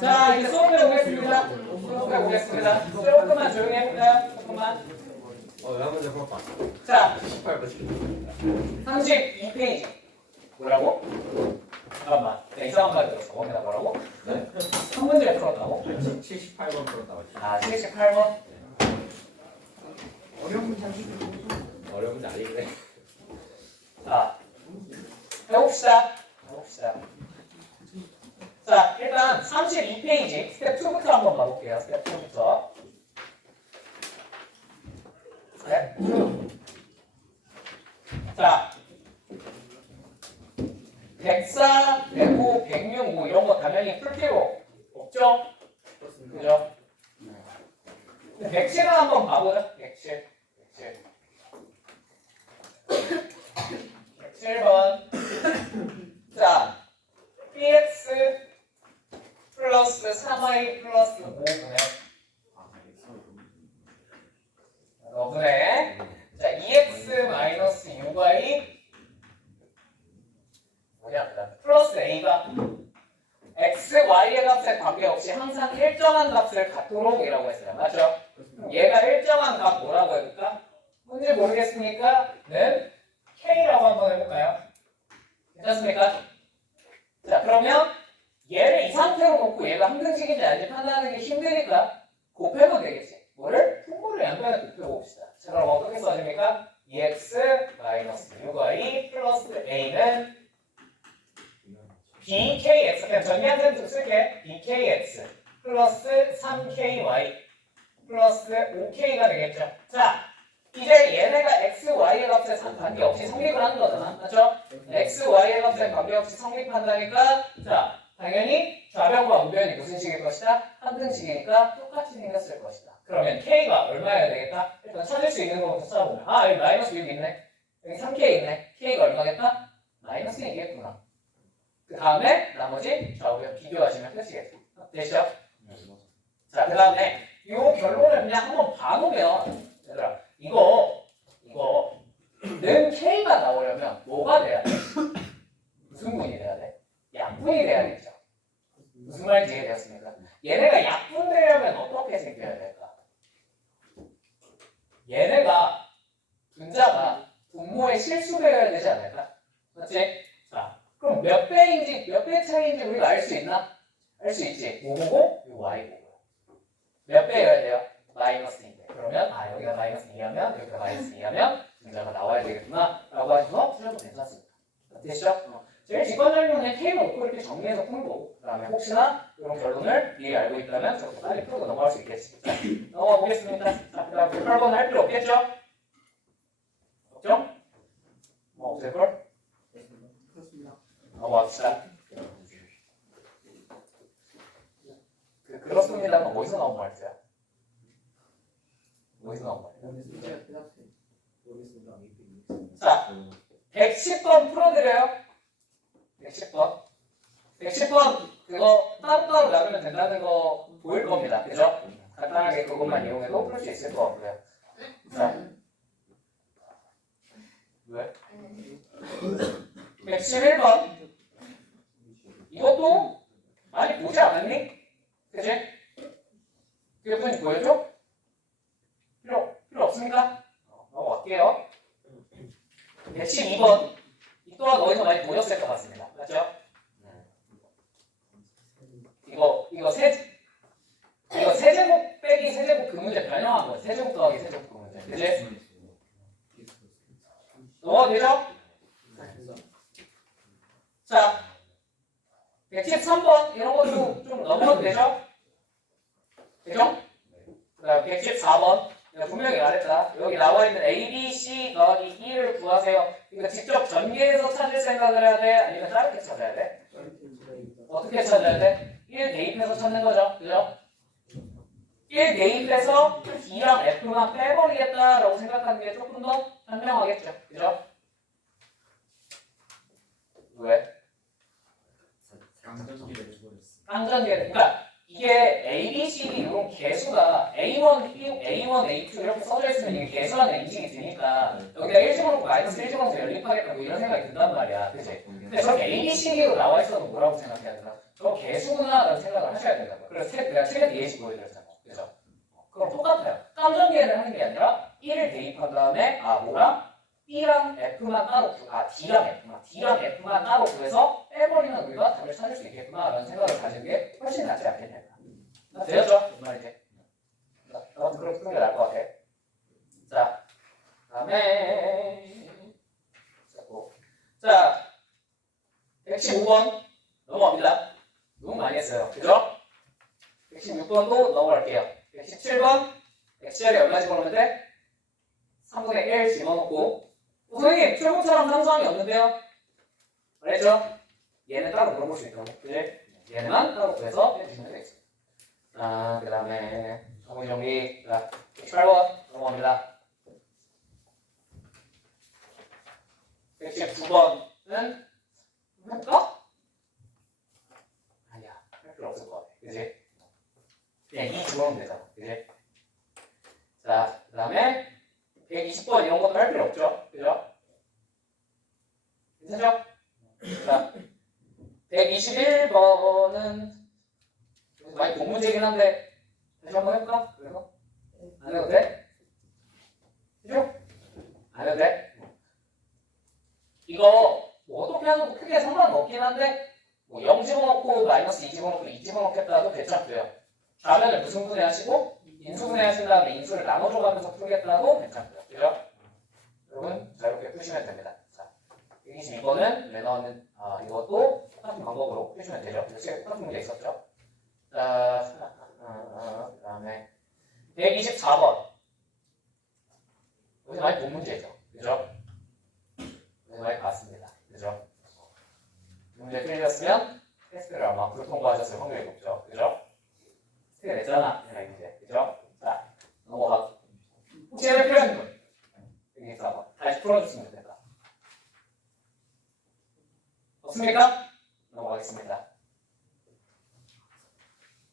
자, 이제 수업해 보겠습니다. 조금만 조용히 해볼까요? 조금만. 나 먼저 볼까? 자, 18번. 32페이지. 뭐라고? 잠깐만. 내가 이상한 말 들었어. 거기다 뭐라고? 네? 한 문제 풀었다고? 78번 풀었다고. 아, 78번. 어려운 문제 아니네. 자, 해봅시다. 자, 일단 32페이지 스텝 2부터 한번 가볼게요. 스텝 2부터. 스텝 2. 자, 104, 105, 106, 뭐 이런 거 당연히 풀 필요 없죠? 그죠? 107을 한번 봐보자. 107. 107번. 자, px 플러스 3y 플러스 5분의 자, 2x 마이너스 6y 뭐냐, 플러스 a가 x, y의 값에 관계없이 항상 일정한 값을 갖도록 이라고 했어요. 맞죠? 얘가 일정한 값 뭐라고 해볼까? 뭔지 모르겠으니까 는 k라고 한번 해볼까요? 괜찮습니까? 자, 그러면 얘를 이 상태로 놓고 얘가 항등식인지 아닌지 판단하는 게 힘드니까 곱해도 되겠지. 뭐를? 분모를 양변에 곱해봅시다. 자, 그럼 어떻게 써집니까? 2x 마이너스 6y 플러스 a는 bkx, 그냥 전개한 셈 좀 쓸게. bkx 플러스 3ky 플러스 5k가 되겠죠. 자, 이제 얘네가 x, y의 값에 관계없이 성립을 하는 거잖아. 맞죠? x, y의 값에 관계없이 성립한다니까, 자, 당연히 좌변과 우변이 무슨 식일 것이다? 한등식이니까 똑같이 생겼을 것이다. 그러면 k가 얼마여야 되겠다? 일단 찾을 수 있는 거부터 찾아보면, 아, 여기 마이너스 6 있네. 여기 3k 있네. k가 얼마겠다? 마이너스 1이겠구나. 그 다음에 나머지 좌우변 비교하시면 끝이겠죠. 되시죠? 자, 그 다음에 이 결론을 그냥 한번 봐놓으면, 얘들아, 이거 는 k가 나오려면 뭐가 돼야 돼? 무슨 분이 돼야 돼? 약분이 돼야겠죠. 무슨 말인지 이해되었습니까? 얘네가 약분되려면 어떻게 생겨야 될까? 얘네가 분자가 분모의 실수되어야 되지 않을까? 맞지? 자, 그럼 몇 배 차이인지 우리가 알 수 있나? 알 수 있지. 뭐 보고? 이 y 보고. 몇 배여야 돼요? 마이너스 2배. 그러면 여기가 마이너스 2하면 여기가 마이너스 2하면 분자가 나와야 되겠구나 라고 하셔서 풀어도 괜찮습니다. 되시죠? 제일 직관적인 건 K로 놓고 이렇게 정리해서 푸는 거고, 그 다음에 혹시나 이런 결론을 미리 알고 있다면 저도 빨리 풀고 넘어갈 수 있겠지. 자, 넘어가 보겠습니다. 자, 그 다음에 8번 할 필요 없겠죠? 없죠? 뭐 없을걸? 넘어갑시다. 그렇습니다만 어디서 나온 말이야? 어디서 나온 말이야? 자, 110번 풀어드려요. 110번 그거 따로따로 나누면 된다는 거 보일 겁니다. 그죠? 간단하게 그것만 이용해도 풀 수 있을 것 같고요. 자, 왜? 111번 이것도 많이 보지 않았니? 그치? 그게 무슨 보여줘? 필요 없습니까? 넘어갈게요. 112번 이 또한 어디서 많이 보였을 것 같습니다. 맞죠? 이거 세제곱 빼기 세제곱 그 문제 변형한 거예요. 세제곱 더하기 세제곱 그 문제. 그치? 넘어가도 되죠? 자, 113번 이런 것도 좀 넘어가도 되죠? 되죠? 그 다음 114번 내가 분명히 말했다. 여기 나와 있는 A, B, C 더하기 2를 구하세요. 이거 직접 전개해서 찾을 생각을 해야 돼? 아니면 다르게 찾아야 돼? 어떻게 찾아야 돼? 1 대입해서 찾는 거죠. 그죠? 1 대입해서 B랑 F만 빼버리겠다라고 생각하는 게 조금 더 현명하겠죠. 그죠? 왜? 쌍전개. 그러니까 이게 A, B, C, D 이런 개수가 A1, A2 이렇게 써져 있으면 이게 개수라는 인식이 드니까 여기다 1집어넣고 마이너스 1집어넣어서 연립하겠다 뭐 이런 생각이 든단 말이야. 그치? 근데 저기 A, B, C, D로 나와 있어도 뭐라고 생각해야 되나? 저 개수구나라는 생각을 하셔야 된다고. 그래서 내가 최근 예시 보여드렸잖아요. 그죠? 그럼 똑같아요. 깜정기회를 하는 게 아니라 1을 대입한 다음에 뭐랑 B랑 F만 따로 D랑 F만 따로 구해서 빼버리면 우리가 답을 찾을 수 있겠구나라는 생각을 가지는 게 훨씬 낫지 않겠냐. 되었죠? 이 말이지. 나도 그렇게 푸는 게 나을 것 같아. 자, 다음에 자, 115번 넘어갑니다. 너무 많이 했어요. 그죠? 116번도 넘어갈게요. 117번 x절이 얼마 집어넣으면 돼? 3분의 1 집어넣고 선생님 최고처럼 상수함이 없는데요? 알겠죠? 얘는 따로 물어볼 수 있다고. 그지? 얘만 따로 구해서 해주시면 되겠습니다. 그 다음에 정리 정리. 자, 118번 넘어갑니다. 119번은 할까? 아니야, 할 필요 없을 것 같아. 그지? 그냥 2 집어넣으면 되잖아. 그지? 자, 그 다음에 120번 이런 것도 할 필요 없죠. 그죠? 괜찮죠? 자, 121번은 많이 본 문제긴 한데 다시 한번 해볼까? 그래서 안 해도 돼? 그죠? 안 해도 돼? 이거 뭐 어떻게 하는 거 크게 상관은 없긴 한데 뭐 0 집어넣고 마이너스 2 집어넣고 2 집어넣겠다 해도 괜찮고요. 좌변을 무슨 분해 하시고 인수분해 하신 다음에 인수를 나눠줘가면서 풀겠다고 괜찮고요. 그죠? 여러분 자 이렇게 푸시면 됩니다. 자, 122번은 왜 나왔는 이것도 똑같은 방법으로 푸시면 되죠. 역시 똑같은 문제 있었죠. 자, 그 다음에 124번 여기 많이 본 문제죠. 그죠? 많이 봤습니다. 그죠? 문제 틀렸으면 테스트를 아마 불통과하셨을 확률이 높죠. 그죠? 테스트 냈잖아. 이제. 그죠? 자, 넘어가. 혹시 해볼 필요하신 분? 여기 있어. 다시 풀어주시면 됩니다. 없습니까? 넘어가겠습니다.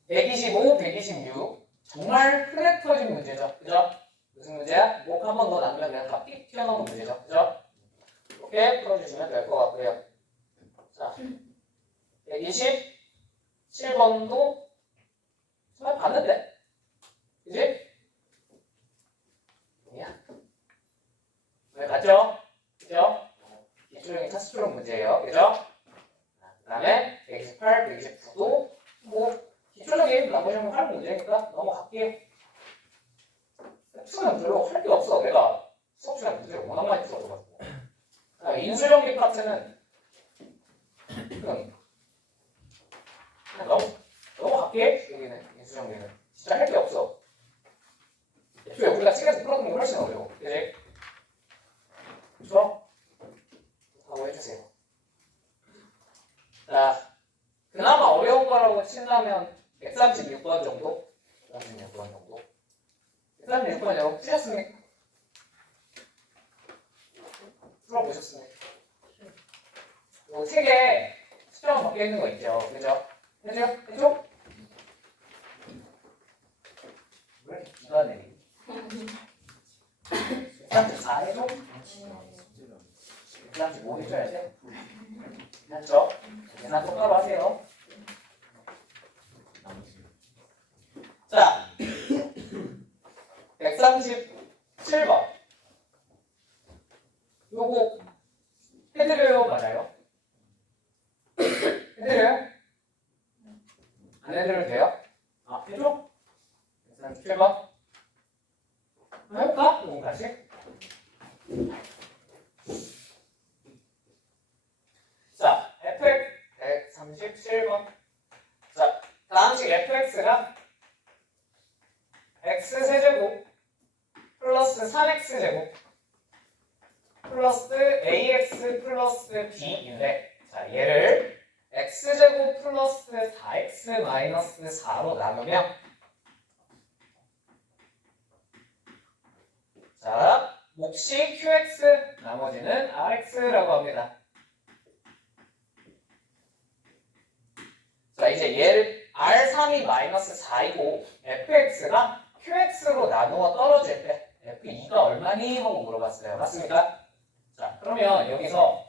125, 126 정말 흔해 터진 문제죠. 그죠? 무슨 문제야? 목 한 번 더 나누면 그냥 다 삑 튀어나오는 문제죠. 그죠? 이렇게 풀어주시면 될 것 같고요. 자, 127번도 정말 봤는데? 그지? 야, 왜 봤죠? 그죠? 기초적인 사수적 문제예요. 그죠? 그 다음에 128, 129도 뭐 기초적인 나머지 하는 문제니까 넘어갈게요. 수는 별로 할 게 없어. 내가 수업 시간 문제를 워낙 많이 풀어줘가지고. 인수정리 파트는 그냥 넘어갈게. 여기는 인수정리는 진짜 할 게 없어. 애초에 우리가 책에서 풀어둔 게 훨씬 어려워. 그지? 그죠? 하고 해주세요. 자, 그나마 어려운 거라고 친다면 136번 정도? 136번 정도? 136번 여러분 푸셨습니까? 풀어보셨습니까? 요 책에 수정 적혀 있는 거 있죠? 그죠? 해줘? 해줘? 왜 이렇게 비가 내리? 134 해줘? 135 해줘야 돼? 맞죠? 계산 똑바로 하세요. 자, 137번. 요거 해드려요? 맞아요? 해드려요? 안 해드려도 돼요? 해줘? 137번. 해볼까? 요거 다시. 자, fx 137번. 자, 다음식 fx가 x세제곱 플러스 3x제곱 플러스 ax 플러스 b인데, 자, 얘를 x제곱 플러스 4x 마이너스 4로 나누면, 자, 몫이 qx, 나머지는 rx라고 합니다. 자, 이제 얘를 R3이 마이너스 4이고 fx가 qx로 나누어 떨어질 때 f2가 얼마니? 하고 물어봤어요. 맞습니까? 자, 그러면 여기서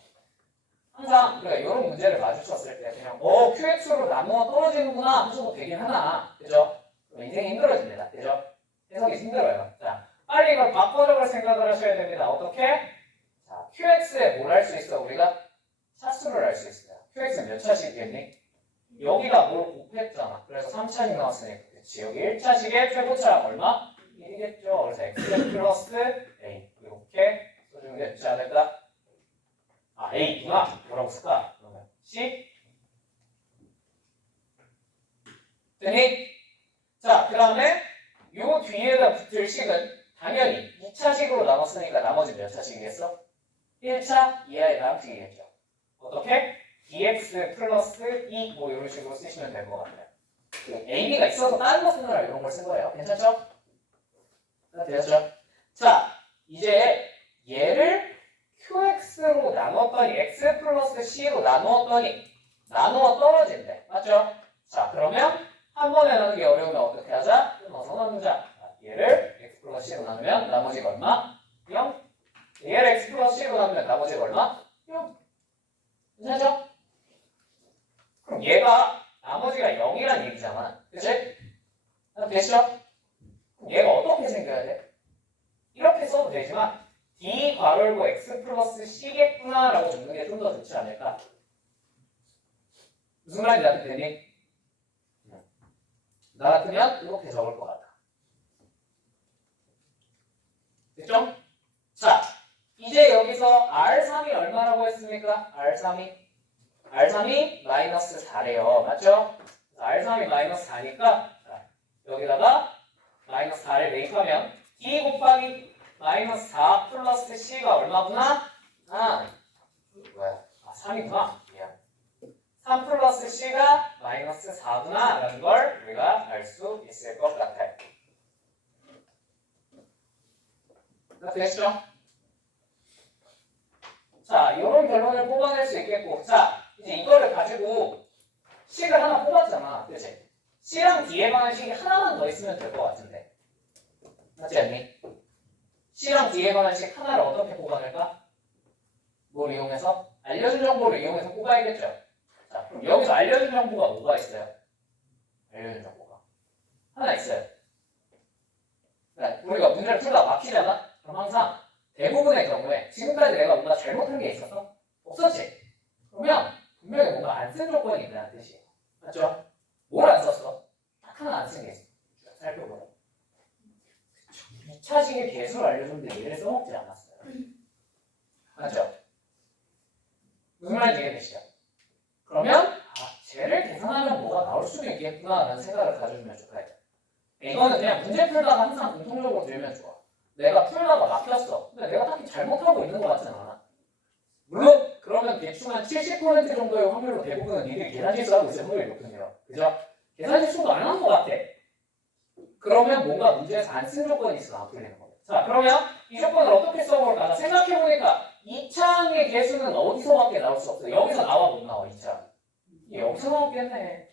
항상 우리가 이런 문제를 마주쳤을 때 그냥 QX로 나누어 떨어지는구나 하셔도 되긴 하나. 그죠? 인생이 힘들어집니다. 그죠? 해석이 힘들어요. 자, 빨리 이걸 바꿔적을 생각을 하셔야 됩니다. 어떻게? 자, QX에 뭘 할 수 있어? 우리가 차수를 알 수 있어요. QX는 몇 차식이겠니? 여기가 뭘 곱했잖아. 그래서 3차식 나왔으니까. 그치. 여기 1차식의 최고차량 얼마? 1이겠죠. 그래서 X 플러스 A. 이렇게 써주면 되지 않을까? 아, A구나. 뭐라고 쓸까? 그러면 C. 됐니? 자, 그 다음에 요 뒤에다 붙을 식은 당연히 2차식으로 나눴으니까 나머지 몇 차식이겠어? 1차 이하의 다항식이겠죠. 어떻게? dx 플러스 2 뭐 이런 식으로 쓰시면 될 것 같아요. AB가 있어서 다른 거 쓰느라 이런 걸 쓴 거예요. 괜찮죠? 되셨죠? 자, 이제 얘를 QX로 나눴더니 X 플러스 C로 나누었더니 나누어 떨어진대. 맞죠? 자, 그러면 한 번에 나누기 어려우면 어떻게 하자? 끊어서 나누자. 얘를 X 플러스 C로 나누면 나머지가 얼마? 0. 얘를 X 플러스 C로 나누면 나머지가 얼마? 0. 괜찮죠? 그럼 얘가 나머지가 0이란 얘기잖아. 그치? 됐죠? 그럼 얘가 어떻게 생겨야 돼? 이렇게 써도 되지만 D 괄호열고 X 플러스 C겠구나 라고 적는 게 좀 더 좋지 않을까? 무슨 말인지 나도 되니? 나 같으면 이렇게 적을 것 같아. 됐죠? 자, 이제 여기서 R3이 얼마라고 했습니까? R3이 마이너스 4래요. 맞죠? R3이 마이너스 4니까 여기다가 마이너스 4를 대입하면 D 곱하기 마이너스 4 플러스 C가 얼마구나? 뭐야? 3이구나. 미안. 3 플러스 C가 마이너스 4구나 라는 걸 우리가 알 수 있을 것 같아요. 됐죠? 자, 이런 결론을 뽑아낼 수 있겠고, 자, 이제 이거를 가지고 식을 하나 뽑았잖아. 그치? C랑 D에 관한 식이 하나만 더 있으면 될 것 같은데. 맞지 않니? C랑 D에 관한 식 하나를 어떻게 뽑아낼까? 뭘 이용해서? 알려준 정보를 이용해서 뽑아야겠죠? 자, 그럼 여기서 알려준 정보가 뭐가 있어요? 알려준 정보가 하나 있어요. 그러니까 우리가 문제를 풀다 막히잖아? 그럼 항상 대부분의 경우에 지금까지 내가 뭔가 잘못한 게 있었어? 없었지? 그러면 분명히 뭔가 안 쓴 조건이 있다는 뜻이에요. 맞죠? 뭘 안 썼어? 딱 하나 안 쓴 게 있어. 살펴보자. 2차식의 개수를 알려줬는데 얘를 써먹지 않았어요. 맞죠? 무슨 말인지 이해되시죠? 그러면 쟤를 계산하면 뭐가 나올 수도 있겠구나 라는 생각을 가져주면 좋아요. 이거는 그냥 문제 풀다가 항상 공통적으로 들면 좋아. 내가 풀다가 막혔어. 근데 내가 딱히 잘못하고 있는 것 같진 않아. 물론 그러면 대충 한 70% 정도의 확률로 대부분은 니들이 계산실수 하고 있을 확률이 높거든요. 그죠? 계산실수도 안 한 것 같아. 그러면 뭔가 문제에서 안 쓴 조건이 있어 안 풀리는 거예요. 자, 그러면 이 조건을 어떻게 써볼까? 생각해보니까 2차항의 개수는 어디서밖에 나올 수 없어. 여기서 나와 못 나와 2차항. 여기서 나오겠네.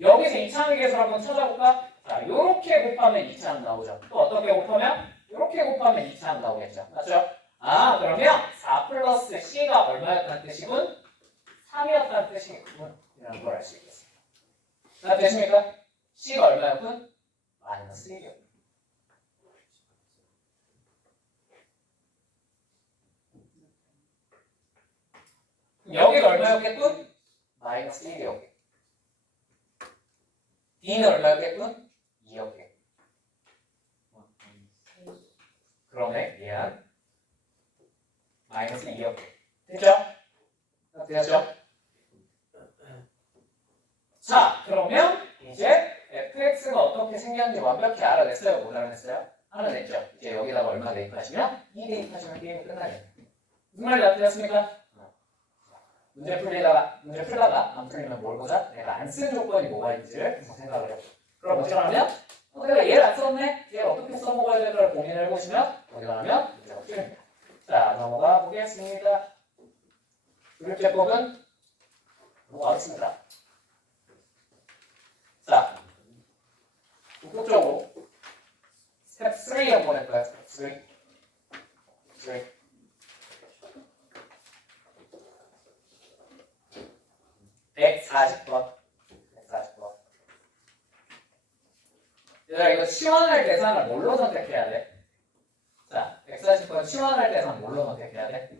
여기서 2차항의 개수를 한번 찾아볼까? 자, 요렇게 곱하면 2차항 나오죠. 또 어떻게 곱하면? 요렇게 곱하면 2차항 나오겠죠. 맞죠? 그러면 4 플러스 C가 얼마였다는 뜻이군? 3이었다는 뜻이군. 이라는 걸 알 수 있겠습니다. 자, 되십니까? C가 얼마였군? 마이너스 1이었군. 여기가 얼마였겠군? 마이너스 1이었겠군. D는 얼마였겠군? 2였겠군. 그러네, 미안. 마이너스 2였겠군. 됐죠? 됐죠? 자, 그러면 이제 fx가 어떻게 생겼는지 완벽히 알아냈어요? 못 알아냈어요? 알아냈죠? 이제 여기다가 얼마 대입하시면? 2 대입하시면 게임이 끝나겠네요. 무슨 말이 나타났습니까? 문제 풀다가 안 풀리면 뭘 보자? 내가 안 쓴 조건이 뭐가 있는지를 생각을 해보자. 그럼 어떻게 하면? 내가 얘를 안 썼네? 얘를 어떻게 써먹어야 될까를 고민을 해보시면 어디 가면 문제가 풀립니다. 자, 넘어가 보겠습니다. 그룹제법은 넘어가겠습니다. 자, 본격적으로 스텝 3 한번 해볼까요? 스텝 3. 얘들아 이거 치환할 대상을 뭘로 선택해야 돼? 자, 140번 치환할 대상 뭘로 선택해야 돼?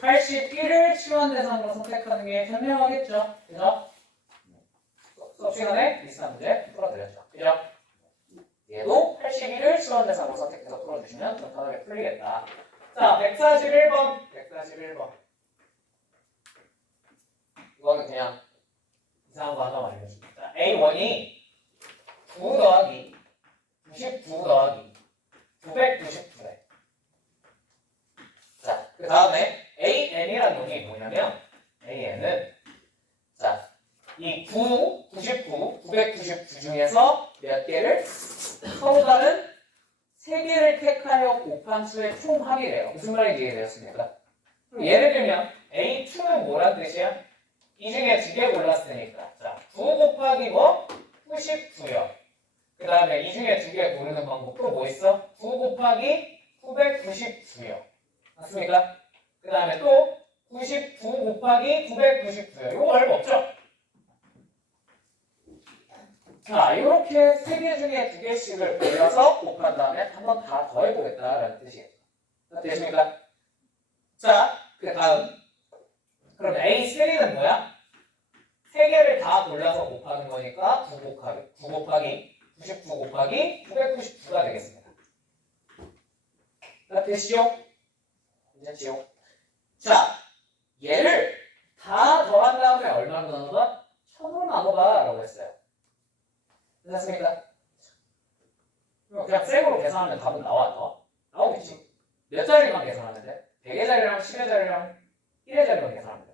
81을 치환 대상으로 선택하는 게 현명하겠죠? 그죠? 수업 시간에 비슷한 문제 풀어드렸죠. 그죠? 얘도 81을 치환 대상으로 선택해서 풀어주시면 더 편하게 풀리겠다. 자, 141번. 141번. 이거는 그냥 이상한 거 하나 알려줄게. 자, A1이 9 더하기 99 더하기 999래. 자, 그 다음에 AN이라는 놈이 뭐냐면 AN은 자, 이 9, 99, 999 중에서 몇 개를 서로 다른 3개를 택하여 곱한 수의 총합이래요. 무슨 말인지 이해되었습니까? 그럼 예를 들면 A2는 뭐란 뜻이야? 이 중에 2개 골랐으니까 자, 9 곱하기 뭐? 99요. 그 다음에 이 중에 2개 고르는 방법도 뭐 있어? 9 곱하기 999요. 맞습니까? 그 다음에 또 99 곱하기 999요. 이거 얼마 없죠? 자, 이렇게 3개 중에 2개씩을 골라서 곱한 다음에 한번 다 더해보겠다라는 뜻이에요. 되십니까? 자, 그 다음 그럼 A3는 뭐야? 3개를 다 골라서 곱하는 거니까 9 곱하기 99 곱하기 999가 되겠습니다. 자, 되시죠? 괜찮지요? 자, 얘를 다 더한 다음에 얼마로 나눠봐? 1000으로 나눠봐 라고 했어요. 괜찮습니까? 그냥 쌩으로 계산하면 답은 나와? 나오겠지. 몇 자리만 계산하면 돼? 100의 자리랑 10의 자리랑 1의 자리만 계산하면 돼.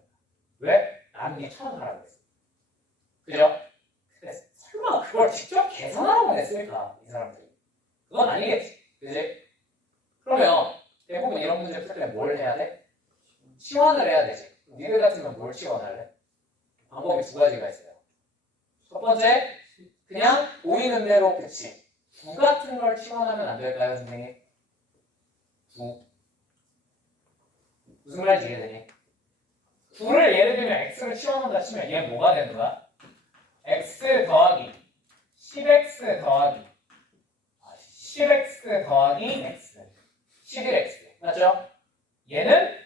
왜? 나누기 1000 하라고 했어. 그죠? 근데 설마 그걸 직접 계산하라고 했을까? 이 사람들이. 그건 아니겠지. 그지? 그러면 대부분 이런 문제 풀 때 뭘 해야 돼? 치환을 해야 되지. 니들 같으면 뭘 치환할래? 방법이 2가지가 있어요. 첫 번째, 그냥 보이는 대로 그치. 9 같은 걸 치환하면 안 될까요, 선생님? 9. 무슨 말인지 이해되니? 9를 예를 들면 x를 치환한다 치면 얘 뭐가 되는 거야? x 더하기 10x 더하기 10x 더하기 x 11x 맞죠? 얘는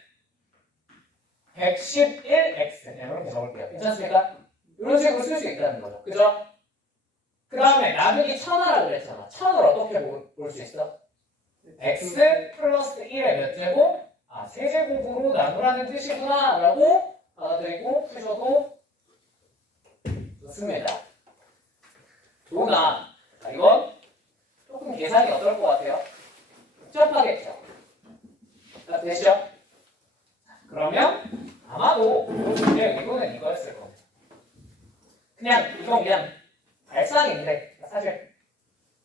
111x 이렇게 적을게요. 괜찮습니까? 이런 식으로 쓸 수 있다는 거죠. 그죠? 그 다음에 나누기 1000하라고 그랬잖아. 1000을 어떻게 볼 수 있어? x 플러스 1의 몇 제곱? 세제곱으로 나누라는 뜻이구나 라고 받아들이고 푸셔도 좋습니다. 좋으나 이건 조금 계산이 어떨 것 같아요? 복잡하겠죠? 자, 되시죠? 그러면 아마도 문제의 의도는 이거였을 겁니다. 이건 그냥 발상인데 사실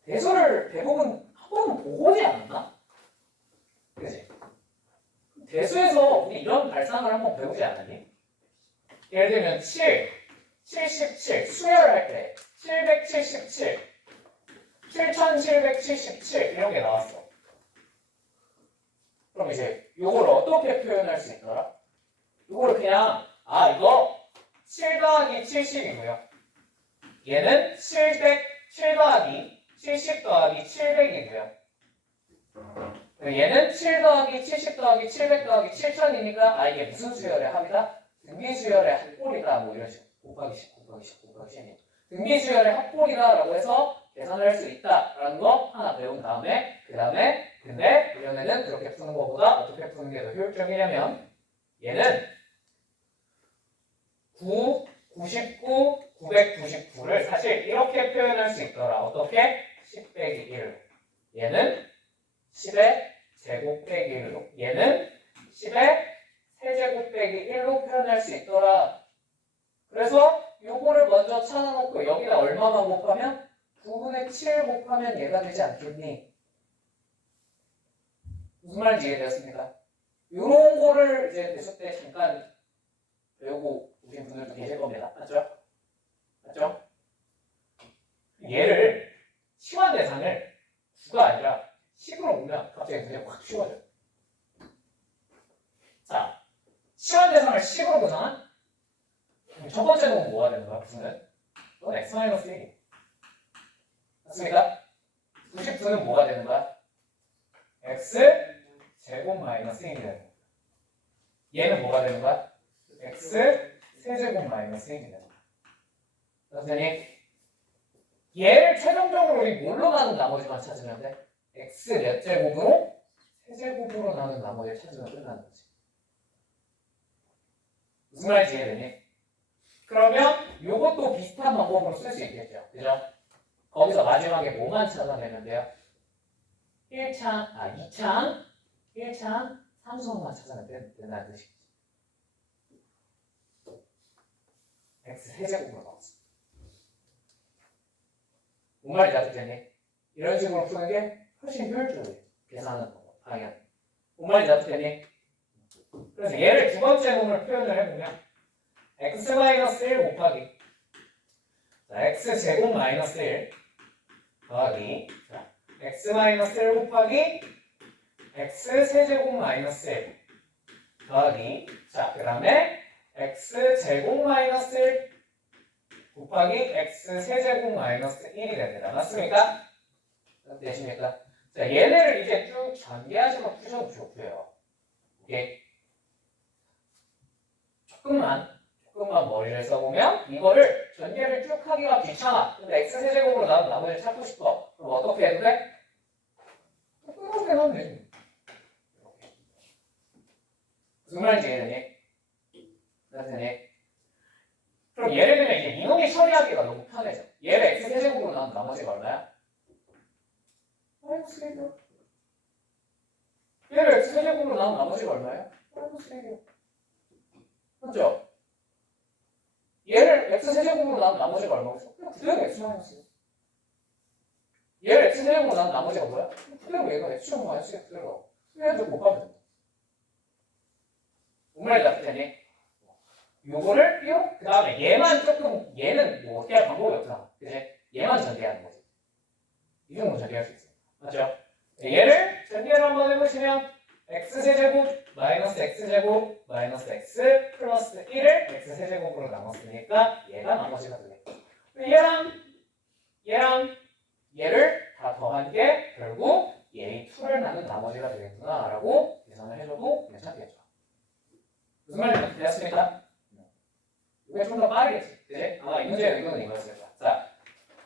대수를 대부분 한 번은 보고 오지 않았나? 그치? 대수에서 우리 이런 발상을 한번 배우지 않았니? 예를 들면 7, 77 수열할 때 777, 7777 이런 게 나왔어. 그럼 이제 이걸 어떻게 표현할 수 있더라? 이거를 그냥 이거 7 더하기 70이고요. 얘는 7 더하기 70 더하기 700이고요. 얘는 7 더하기 70 더하기 700 더하기 7000이니까 이게 무슨 수열의 합이다? 등비수열의 합골이다. 뭐 이런 식으로 곱하기 10 곱하기 10 곱하기 10이 등비수열의 합골이다 라고 해서 계산을 할 수 있다 라는 거 하나 배운 다음에 그 다음에 근데 이번에는 그렇게 푸는 것보다 어떻게 푸는 게 더 효율적이냐면 얘는 9, 99, 999를 사실 이렇게 표현할 수 있더라. 어떻게? 10 빼기 1 얘는 10의 제곱 빼기 1로 얘는 10의 세제곱 빼기 1로 표현할 수 있더라. 그래서 요거를 먼저 찾아놓고 여기다 얼마만 곱하면 9분의 7 곱하면 얘가 되지 않겠니? 무슨 말인지 이해되었습니까? 요런 거를 이제 대수 때 잠깐 배우고 오신 분들도 계실 겁니다. 맞죠? 맞죠? 얘를 치환 대상을 9가 아니라 10으로 보면 갑자기 문제가 확 쉬워져요. 자, 치환 대상을 10으로 보잖아? 첫 번째 놈은 뭐가 되는 거야? 9는? 이건 x-1. 맞습니까? 99는 뭐가 되는 거야? x 제곱 마이너스 1이 되는 거야. 얘는 뭐가 되는 거야? x 세제곱 마이너스 1이 되는 거야. 선생님, 얘를 최종적으로 우리 뭘로 나눈 나머지만 찾으면 돼? x 몇 제곱으로 세제곱으로 나눈 나머지를 찾으면 끝나는 거지. 무슨 말인지 이해되니? 그러면 이것도 비슷한 방법으로 쓸 수 있겠죠. 그죠? 거기서 마지막에 뭐만 찾아내면 돼요? 2창, 3수만 찾아내면 된다는 뜻이지. x 세제곱으로 나왔어. 뭔 말인지 알겠니? 이런 식으로 푸는 게 훨씬 효율적이에요. 계산하는 방향. 뭔 말인지 알겠니? 그래서 얘를 두 번째 놈을 표현을 해보면 x-1 곱하기 x 제곱 마이너스 1 더하기 x-1 곱하기 x 세제곱 마이너스 1 더하기 그 다음에 x 제곱 마이너스 1 곱하기 x 세제곱 마이너스 1이 됩니다. 맞습니까? 되십니까? 자, 얘네를 이제 쭉 전개하셔서 푸셔도 좋고요. 오케이? 조금만 머리를 써보면 이거를 전개를 쭉 하기가 귀찮아. 근데 x 세제곱으로 나온 나머지를 찾고 싶어. 그럼 어떻게 해도 돼? 이렇게 하면 되지. 무슨 말인지 이해되니? 되니? 그럼 예를 들면 이제 이놈이 처리하기가 너무 편해져. 얘를 x 세제곱으로 나온 나머지가 얼마야? 마이너스 1이요. 얘를 x 세제곱으로 나온 나머지가 얼마야? 마이너스 1이요. 맞죠? 얘를 x 세제곱으로 나온 나머지가 얼마겠어? 그냥 그대로 x 마이너스. 얘를 x 세제곱으로 나온 나머지가 뭐야? 그대로 얘가 x 제곱 마이너스 그대로. 얘도 곱하면 된다. 뭔 말인지 알 테니? 요거를 띄워, 그 다음에 얘만 조금, 얘는 뭐 어떻게 할 방법이 없잖아. 그치? 얘만 전개하는 거지. 이 정도 전개할 수 있어요. 맞죠? 얘를 전개를 한번 해보시면 x세제곱 마이너스 x제곱 마이너스 x 플러스 1을 x세제곱으로 나눴으니까 얘가 나머지가 되겠다. 얘랑 얘를 다 더한 게 결국 얘의 2를 나눈 나머지가 되겠구나 라고 계산을 해줘도 괜찮겠죠. 무슨 말인지 되셨습니까? 이게 좀 더 빠르겠지. 그치? 아마 이 문제의 의도는 이거였을 거야. 자,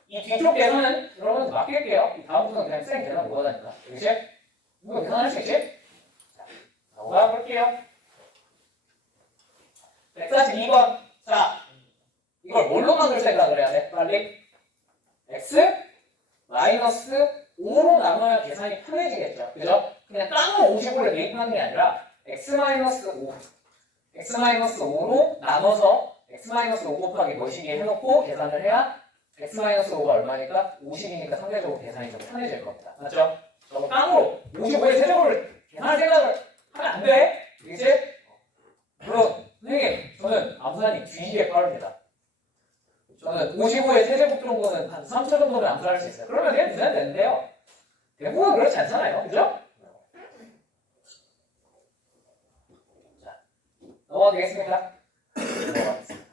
이 뒤쪽 계산은 여러분한테 맡길게요. 이 다음부터는 그냥 쌩 계산 못 하다니까. 그치? 이거 계산할 수 있지? 자, 나오가 볼게요. 142번. 자, 이걸 뭘로 만들 생각을 해야 돼? 빨리. x 마이너스 5로 나눠야 계산이 편해지겠죠. 그죠? 그냥 땅을 55를 대입하는 게 아니라 x 마이너스 5로 나눠서 x-5 곱하기 몇이기 해놓고 계산을 해야 x-5가 얼마니까 50이니까 상대적으로 계산이 좀 편해질 겁니다. 맞죠? 저거 깡으로 55의 세제곱을 계산할 생각을 하면 안 돼. 그치? 물론 선생님 저는 암산이 뒤지게 빠릅니다. 저는 55의 세제곱 정도는 한 3초 정도는 암산할 수 있어요. 그러면 그냥 계산 되는데요. 대부분 그렇지 않잖아요. 그죠? 자, 넘어가겠습니다. 넘어가겠습니다.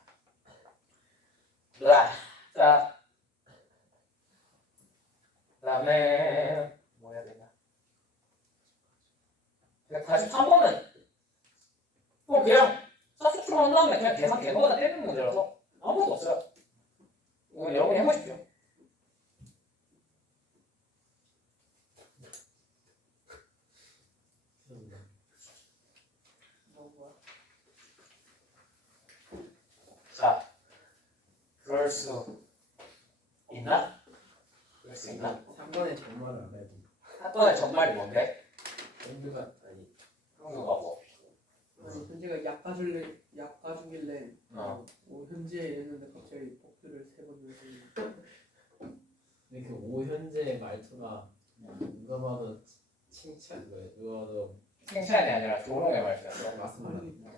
자, 그 다음에 뭐 해야 되냐? 143번은 뭐 그냥 사수추로 한 다음에 그냥 계산 개거나 떼는 문제라서 아무것도 없어요. 이거 여러분이 해보십시오. 자, 그럴 수 있나? 그럴 수 있나? 3번에 정말을 안 해도 사건의 정말이 뭔데? 현주가 아니 형수가 뭐? 아니 현재가 약 가주길래 뭐 현재 이랬는데 갑자기 복수를 3번 연속. 근데 그 오현재 말투가 누가 봐도 칭찬 거예요. 누가 봐도 칭찬이 아니라 조롱의 말이었어. 맞습니다.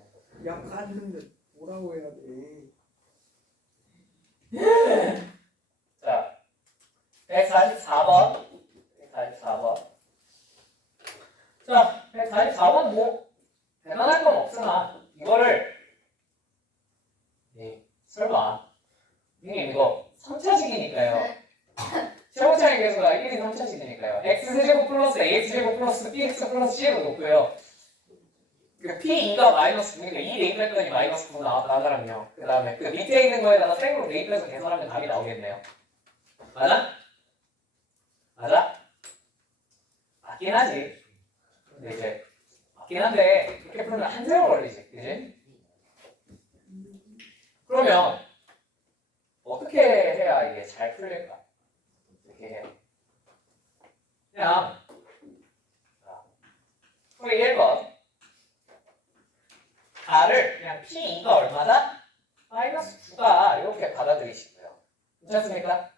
약 가주는데 뭐라고 해야 돼? 자, 144번. 144번. 자, 144번 뭐 대단할 건 없으나 이거를 설마 선생님 이거 3차식이니까요. 최고차이 계수가 1이 3차식이니까요. x제곱 플러스 ax제곱 플러스 bx 플러스 c로 놓고요. 그 p2가 마이너스 9니까 2 대입했더니 마이너스 9 나가라며. 그 다음에 그 밑에 있는 거에다가 생으로 대입해서 계산하면 답이 나오겠네요. 맞아? 맞아? 맞긴 하지. 근데 이제 맞긴 한데 그렇게 풀면 한 세월 걸리지. 그지? 그러면 어떻게 해야 이게 잘 풀릴까? 이렇게 해요. 그냥 풀이 1번 R을 그냥 P2가 얼마다? 마이너스 9가 이렇게 받아들이시고요. 괜찮습니까?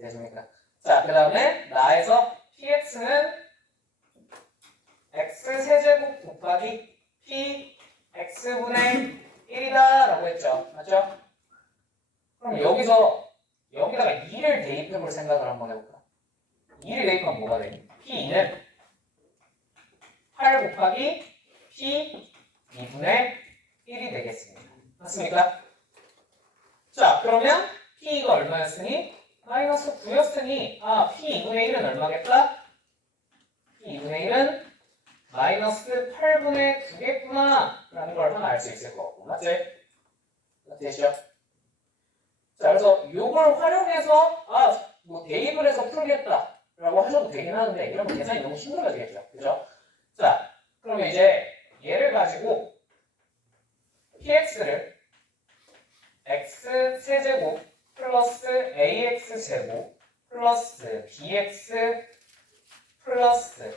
됐습니까? 자, 그 다음에 나에서 PX는 X 세제곱 곱하기 P X분의 1이다 라고 했죠. 맞죠? 그럼 여기다가 2를 대입해볼 생각을 한번 해볼까? 2를 대입하면 뭐가 되니? P2는 8 곱하기 P 2분의 1이 되겠습니다. 맞습니까? 자, 그러면 P2가 얼마였으니? 마이너스 9였으니 P 2분의 1은 얼마겠다? P 2분의 1은 마이너스 8분의 9겠구나 라는 걸 하나 알 수 있을 것 같고 맞지? 됐죠? 자, 그래서 이걸 활용해서 뭐 대입을 해서 풀겠다 라고 하셔도 되긴 하는데 이러면 계산이 너무 힘들어지겠죠. 그죠? 자, 그러면 이제 얘를 가지고 px를 x 세제곱 플러스 ax 제곱 플러스 bx 플러스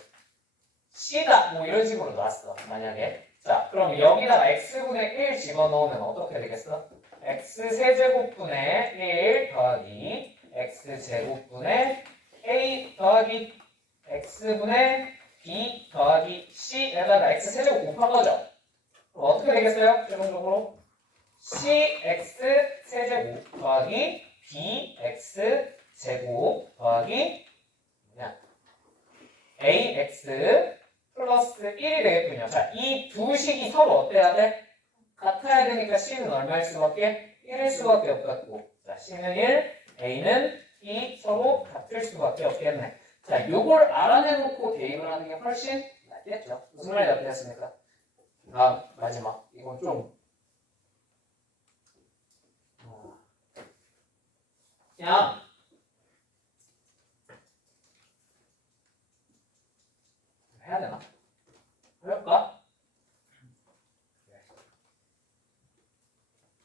c다 뭐 이런 식으로 놨어 만약에. 자, 그럼 여기다가 x분의 1 집어넣으면 어떻게 되겠어? x 세제곱분의 1 더하기 x 제곱분의 a 더하기 x분의 b 더하기 c에다가 x 세제곱 곱한 거죠. 그럼 어떻게 되겠어요? 최종적으로 cx 세제곱 더하기 bx 제곱 더하기 그냥 ax 플러스 1이 되겠군요. 자, 이 두 식이 서로 어때야 돼? 같아야 되니까 c는 얼마일 수밖에? 1일 수밖에 없겠고 자, c는 1, a는 2 서로 같을 수밖에 없겠네. 자, 요걸 알아내놓고 대입을 하는 게 훨씬 낫겠죠. 무슨 말이 낫겠습니까? 마지막. 이건 좀 그냥 해야 되나? 해볼까?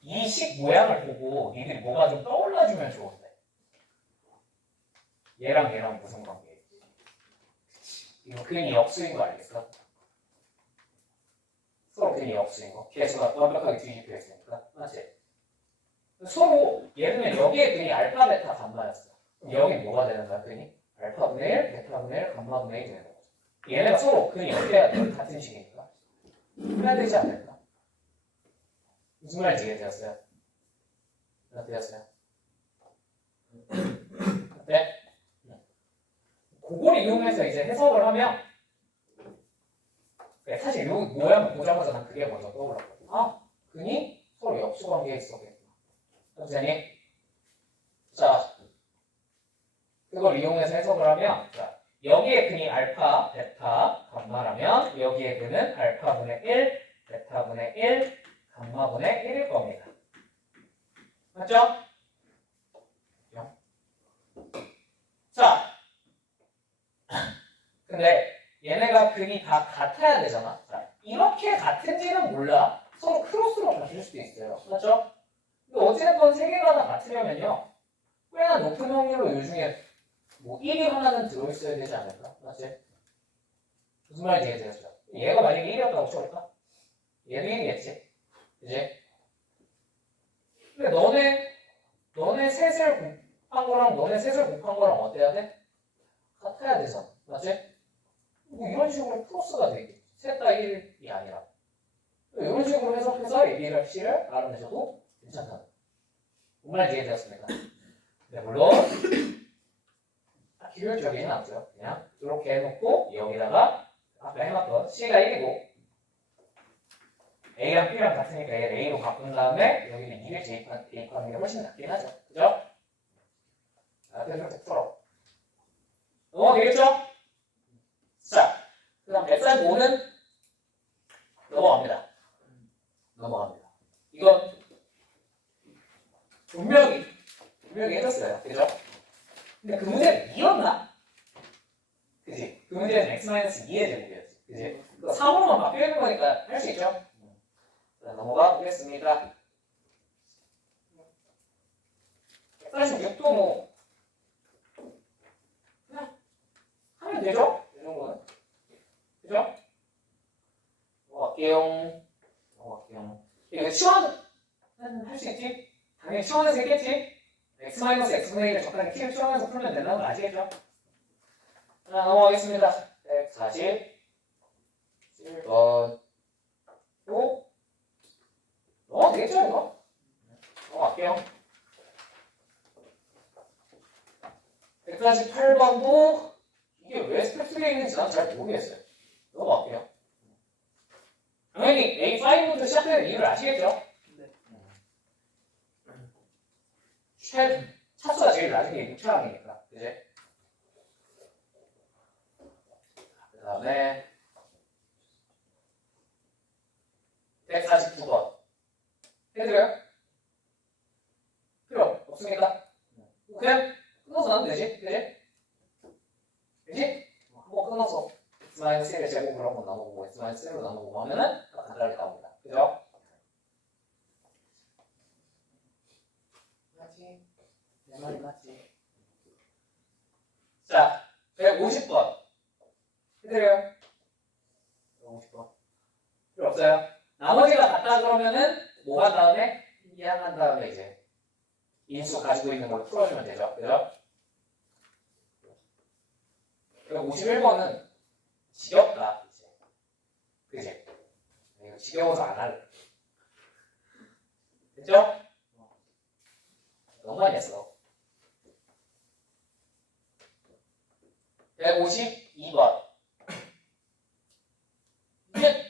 이 식 모양을 보고 니들이 뭐가 좀 떠올라주면 좋은데 얘랑 무슨 관계? 이거 근이 역수인 거 알겠어? 서로 근이 역수인 거. 개수가 완벽하게 뒤집혀 있으니까. 맞지? 서로 예를 들면 여기에 근이 알파, 베타, 감마였어. 그럼 여기 뭐가 되는 거야, 근이? 알파분의 1, 베타분의 1, 감마분의 1이 되는 거죠. 얘네가 서로 근이 어떻게 해야 돼? 같은 식이니까. 해야 되지 않을까? 무슨 말인지 이해되었어요? 되었어요? 네? 그걸 이용해서 이제 해석을 하면 사실 요 모양을 보자마자 난 그게 먼저 떠올랐거든. 근이 서로 역수관계에 있었겠구나. 선생님? 자, 그걸 이용해서 해석을 하면 자, 여기에 근이 알파, 베타, 감마라면 여기에 근은 알파분의 1, 베타분의 1, 감마분의 1일 겁니다. 맞죠? 자, 근데 얘네가 근이 다 같아야 되잖아. 자, 이렇게 같은지는 몰라. 서로 크로스로 같을 수도 있어요. 맞죠? 근데 어찌됐건 세 개가 다 같으려면요. 꽤나 높은 확률로 요 중에 뭐 1이 하나는 들어있어야 되지 않을까? 맞지? 무슨 말인지 이해되셨죠? 얘가 만약에 1이었다고 쳐볼까? 얘도 1이겠지? 그지? 근데 너네 셋을 곱한 거랑 너네 셋을 곱한 거랑 어때야 돼? 같아야 되잖아. 맞지? 뭐 이런 식으로 크로스가 되겠지. 셋 다 1이 아니라. 이런 식으로 해석해서 B를 C를 알아내셔도 괜찮다. 뭔 말인지 이해되었습니까? 네, 물론 기울적이진 않죠. 그냥 이렇게 해놓고 여기다가 아까 해놨던 C가 1이고 A랑 B랑 같으니까 얘를 A로 바꾼 다음에 여기는 2를 대입하는 게 훨씬 낫긴 하죠. 그죠? 그래서 이렇게 풀어. 넘어가겠죠? 자, 그 다음 145는 넘어갑니다. 이건 분명히 해줬어요. 그죠? 근데 그 문제는 2였나? 그지? 그 문제는 x-2의 제곱이었지. 그지? 그거 3으로만 바뀌는 거니까 할 수 있죠? 자, 넘어가 보겠습니다. 146도 뭐 그냥 하면 되죠? 이 정도는. 그죠? 넘어갈게요. 이거 치환은 할 수 있지? 당연히 치환해서 했겠지? x-x분의 1을 적당히 키를 치환해서 풀면 된다는 거 아시겠죠? 자, 넘어가겠습니다. 147번 또 되겠죠 이거? 넘어갈게요. 148번도 이게 왜 스펙트에 있는지 난 잘 모르겠어요. 넘어갈게요. 당연히 A5부터 시작되는 이유를 아시겠죠? 네. 차수가 제일 낮은 게 6차항이니까. 그지? 그 다음에 149번 해드려요? 필요 없습니까? 그냥 끊어서 나면 되지? 그지? 한번 끊어서 x-1의 제곱으로 한번 나눠보고 x-1로 나눠보고 하면은 간단하게 나옵니다. 그죠? 맞지? 내 말이 맞지? 자, 150번 해드려요? 150번 필요 없어요? 나머지가 같다 그러면은 뭐 한 다음에? 이항한 다음에 이제 인수 가지고 있는 걸 풀어주면 되죠. 그죠? 51번은 지겹다. 그지? 이거 지겨워서 안 할래. 됐죠? 너무 많이 했어. 152번. 이게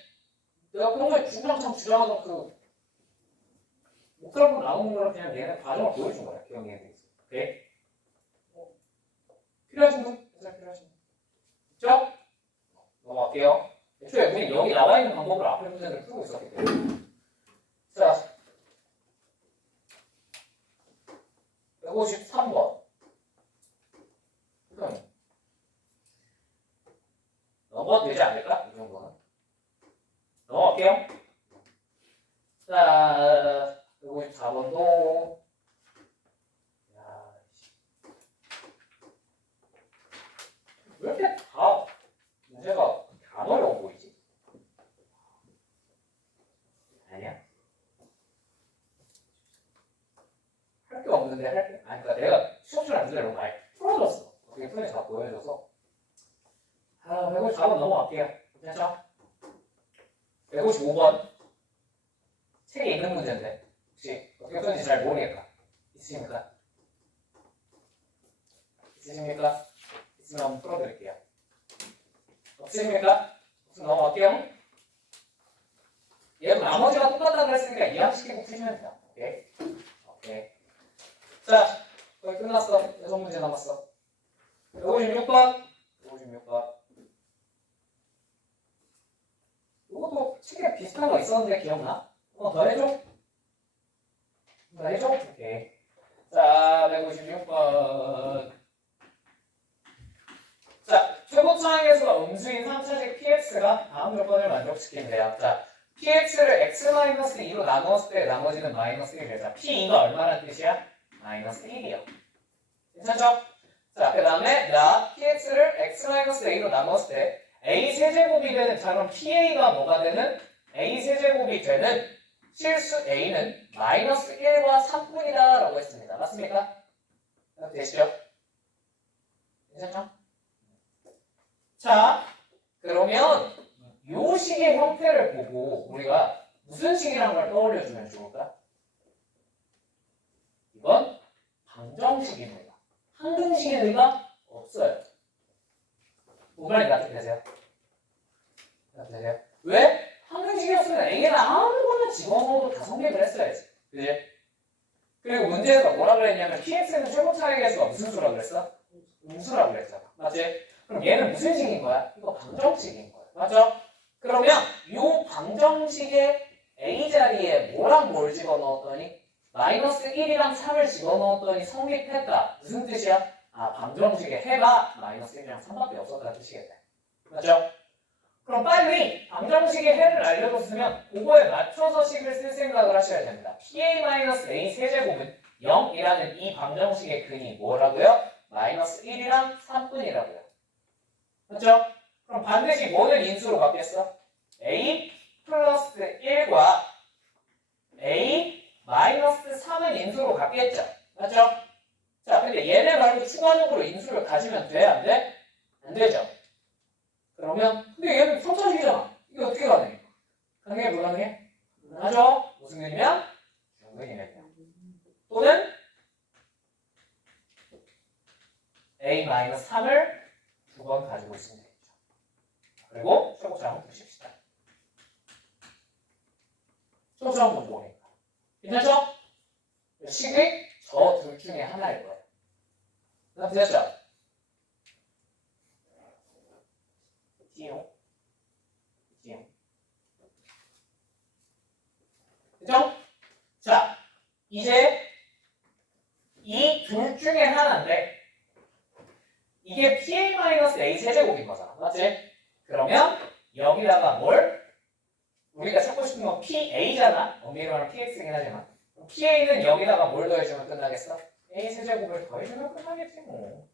내가 평소에 주구장창 주장하던 그 목표로 나오는 거를 그냥 얘네 과정을 보여준 거야. 기억이 돼 있어. 오케이? 필요하신 분? 필요하신 분? 있죠? 넘어갈게요. 애초에 우리 여기 나와 있는 방법으로 앞에 문제를 풀고 있었기 때문에. 자, 153번. 넘어가도 되지 않을까? 이 정도는. 넘어갈게요. 자, 154번도. 왜 이렇게 다 문제가 안 어려워 보이지? 아니야? 할 게 없는데 아니 그러니까 내가 수업 시간 문제를 많이 풀어줬어. 어떻게 푸는지 다 보여줘서 154번 넘어갈게요. 괜찮죠? 155번 책에 있는 문제인데 혹시 어떻게 푸는지 잘 모르겠다. 있으십니까? 있으면 한번 풀어드릴게요. 없으십니까? 넘어갈게요. 얘도 나머지가 똑같다고 그랬으니까 이해시키고 푸시면 돼요. 오케이. 자, 거의 끝났어. 6문제 남았어. 156번. 이것도 책에 비슷한 거 있었는데 기억나? 더 해줘? 오케이. 자, 156번. 자, 최고차항에서 음수인 3차식 px가 다음 조건을 만족시킨대요. 자, px를 x-2로 나누었을 때 나머지는 마이너스 1이에요. 자, p2가 얼마나 뜻이야? 마이너스 1이요. 괜찮죠? 자, 그 다음에 나 px를 x-a로 나눴을 때 a 세제곱이 되는, 자 그럼 pa가 뭐가 되는? a 세제곱이 되는 실수 a는 마이너스 1과 3분이다 라고 했습니다. 맞습니까? 되시죠? 괜찮죠? 자, 그러면 요 식의 형태를 보고 우리가 무슨 식이라는 걸 떠올려주면 좋을까? 이건 방정식입니다. 항등식의 의미가 없어요. 뭔 말인지 납득되세요? 왜? 항등식이었으면 A는 아무거나 집어넣어도 다 성립을 했어야지. 그지? 그리고 문제에서 뭐라 그랬냐면 PX는 최고 차액의 수가 무슨 수라고 그랬어? 음수라고 그랬잖아. 맞지? 그럼 얘는 무슨 식인 거야? 이거 방정식인 거야. 맞죠? 그러면 이 방정식의 A 자리에 뭐랑 뭘 집어넣었더니 마이너스 1이랑 3을 집어넣었더니 성립했다. 무슨 뜻이야? 아, 방정식의 해가 마이너스 1이랑 3밖에 없었다는 뜻이겠네. 맞죠? 그럼 빨리 방정식의 해를 알려줬으면 그거에 맞춰서 식을 쓸 생각을 하셔야 됩니다. PA-A 세제곱은 0이라는 이 방정식의 근이 뭐라고요? 마이너스 1이랑 3분이라고요. 맞죠? 그럼 반드시 뭐는 인수로 바뀌었어? A 플러스 1과 A 마이너스 3은 인수로 바뀌었죠. 맞죠? 자, 근데 얘네 말고 추가적으로 인수를 가지면 돼? 안 돼? 안 되죠. 그러면 근데 얘는 3차식이잖아. 이게 어떻게 가능해? 가능해? 불가능해? 가능하죠? 무슨 근이면? 중근이면. 또는 A-3을 두 번 가지고 있으면 되겠죠. 그리고 초고차항을 푸십시다. 초고차항 먼저 오니까. 괜찮죠? 식이 저 둘 중에 하나일 거예요. 그럼 됐죠? 띠용. 그죠? 자, 이제 이 둘 중에 하나인데 이게 PA-A 세제곱인 거잖아. 맞지? 그러면 여기다가 뭘? 우리가 찾고 싶은 건 PA잖아. 엄밀히 말하면 PX이긴 하지만 PA는 여기다가 뭘 더해주면 끝나겠어? A 세제곱을 더해주면 끝나겠지 뭐.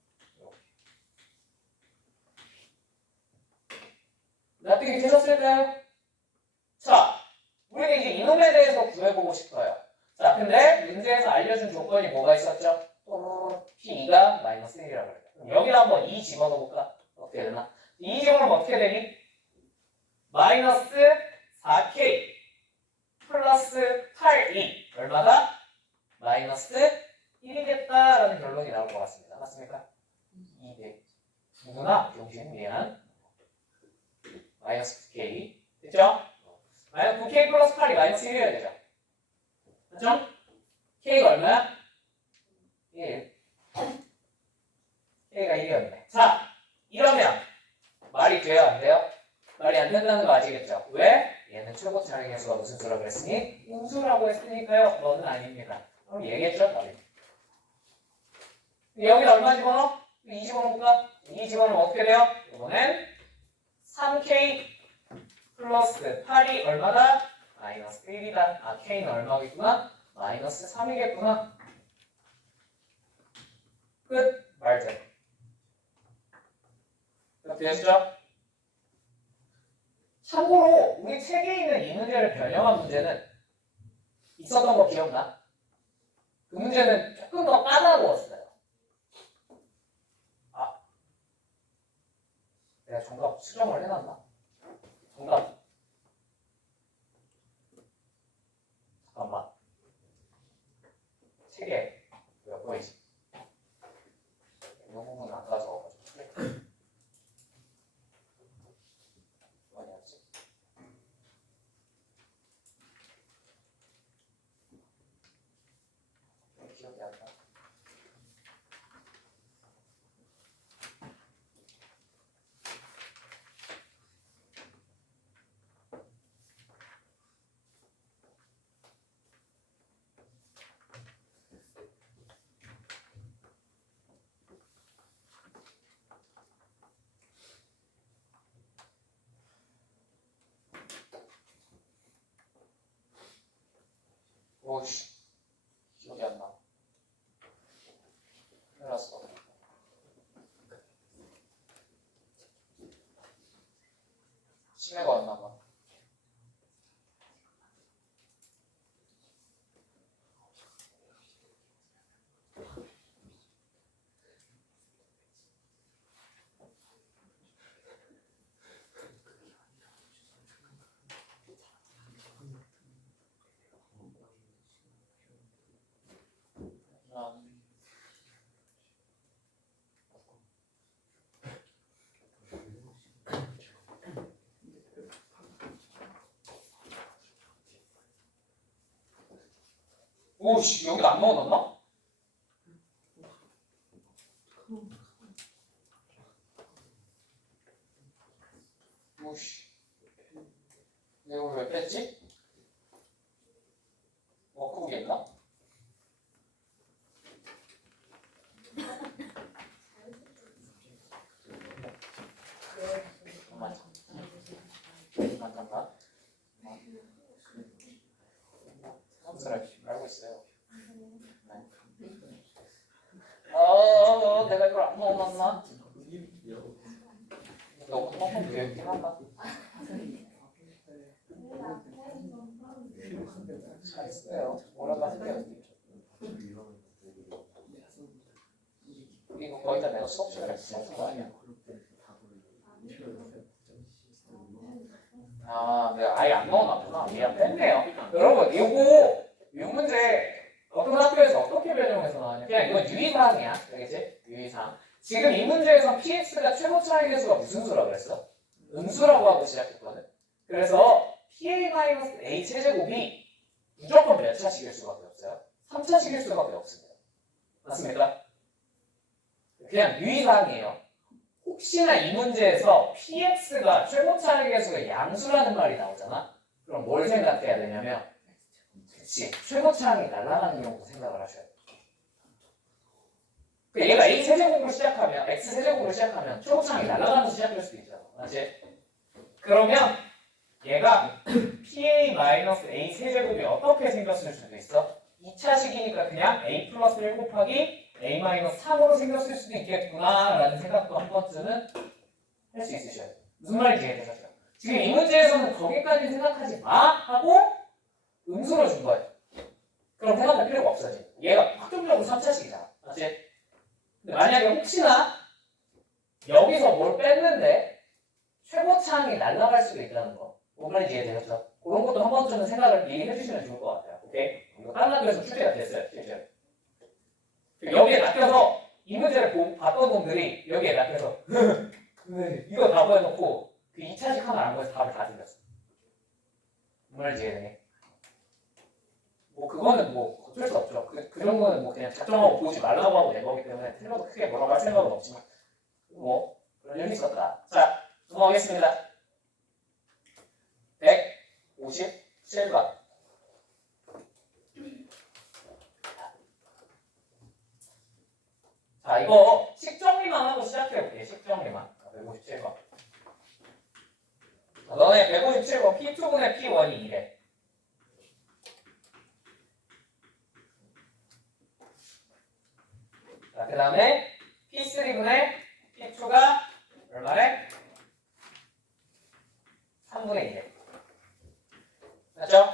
납득이 되셨을까요? 자, 우리는 이제 이놈에 대해서 구해보고 싶어요. 자, 근데 문제에서 알려준 조건이 뭐가 있었죠? P2가 마이너스 1이라고 그래요. 그럼 여기다 한번 2 집어넣어볼까? 어떻게 되나? 2 집어넣으면 어떻게 되니? 마이너스 4K 플러스 8E 얼마다? 마이너스 1이겠다라는 결론이 나올 것 같습니다. 맞습니까? 209구나. 병신 미안. 마이너스 9K 됐죠? 마이너스 9K 플러스 8이 마이너스 1이어야 되죠? 맞죠? K가 얼마야? 1. K가 1이었네. 자, 이러면 말이 돼요? 안 돼요? 말이 안 된다는 거 아시겠죠? 왜? 얘는 최고차항의 개수가 무슨 수라고 그랬으니? 음수라고 했으니까요. 너는 아닙니다. 그럼 얘기했죠? 말이. 여기다 얼마 집어넣어? 2 집어넣을까? 2 집어넣으면 어떻게 돼요? 이번엔 3K 플러스 8이 얼마다? 마이너스 1이다. 아, K는 얼마겠구나? 마이너스 3이겠구나. 끝. 말죠. 되셨죠? 참고로 우리 책에 있는 이 문제를 변형한 문제는 있었던 거 기억나? 그 문제는 조금 더 까다로웠어요. 아, 내가 정답 수정을 해놨나? 정답. 잠깐만. 책에 몇 번이지? 이 부분 안 가져와가지고. 뭐냐지? 기억이 안 나. 오씨, 기억이 안 나. 큰일 났어. 치매가 왔나 봐. 오씨, 여기 안 넣어놨나? 오씨. 내가 왜 뺐지? 워크북인가? 잠깐만. 사람들을 알고 있어요. 내가 이걸 안 넣어놨나? 너무 뻥뻥 되었긴 한다. 잘했어요. 오랜만에 했어요. 이거 거기다 내가 수업 시간에 쓰는 거 아니야? 내가 아예 안 넣어놨구나. 미안, 뺐네요. 여러분, 이 문제 어떤 학교에서 어떻게 변형해서 나왔냐? 그냥 이건 유의사항이야. 알겠지? 유의사항. 지금 이 문제에서 px가 최고 차이 계수가 무슨 수라고 그랬어? 음수라고 하고 시작했거든. 그래서 pa-a 세제곱이 무조건 몇 차식일 수밖에 없어요? 3차식일 수밖에 없습니다. 맞습니까? 그냥 유의사항이에요. 혹시나 이 문제에서 px가 최고 차이 계수가 양수라는 말이 나오잖아? 그럼 뭘 생각해야 되냐면 그치, 최고 차항이 날아가는 경우 생각을 하셔야 돼요. 얘가 a 세제곱으로 시작하면 x 세제곱으로 시작하면 최고 차항이 날아가면서 시작할 수도 있잖아. 맞지? 그러면 얘가 pa-a 세제곱이 어떻게 생겼을 수도 있어? 2차식이니까 그냥 a 플러스 1 곱하기 a-3으로 생겼을 수도 있겠구나 라는 생각도 한 번쯤은 할 수 있으셔야 돼요. 무슨 말인지 이해되셨죠? 지금 이 문제에서는 거기까지 생각하지 마 하고 음수로 준 거예요. 그럼 생각할 필요가 없어지. 얘가 확정적으로 3차식이잖아. 맞지? 근데 만약에 혹시나 여기서 뭘 뺐는데 최고 차항이 날아갈 수도 있다는 거. 뭔 말인지 이해되셨죠? 그런 것도 한 번쯤은 생각을 미리 해주시면 좋을 것 같아요. 오케이? 이거 다른 학교에서 출제가 됐어요. 실제로. 여기에 낚여서 이 문제를 봤던 놈들이 여기에 낚여서 이거 다 보여놓고 그 2차식 하나 안 보여서 답을 다 틀렸어. 뭔 말인지 이해되니? 뭐 그거는 뭐 어쩔 수 없죠. 그 정도는 뭐 그냥 작정하고 보지 말라고 하고 낸 거기 때문에 틀려도 크게 뭐라고 할 생각은 없지만 뭐 그런 일이 있었다. 자, 넘어가겠습니다. 157번. 자, 이거 식정리만 하고 시작해볼게요. 식정리만. 157번. 너네 157번 P2분의 P1이 이래. 자, 그 다음에 P3분의 P2가 얼마래? 3분의 1. 맞죠?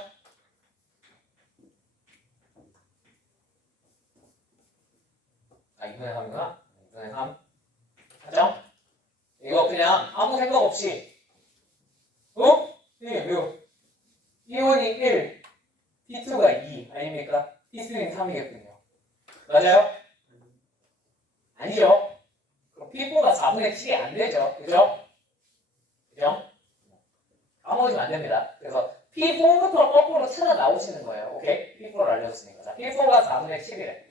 아, 2분의 3이구나. 2분의 3. 맞죠? 이거 그냥 아무 생각 없이 왜요? P1이 1, P2가 2 아닙니까? P3는 3이겠군요. 맞아요? 아니죠? 그럼 P4가 4분의 7이 안 되죠. 그죠? 그죠? 까먹으시면 안 됩니다. 그래서 P4부터 거꾸로 찾아 나오시는 거예요. 오케이? P4를 알려줬으니까. 자, P4가 4분의 7이래.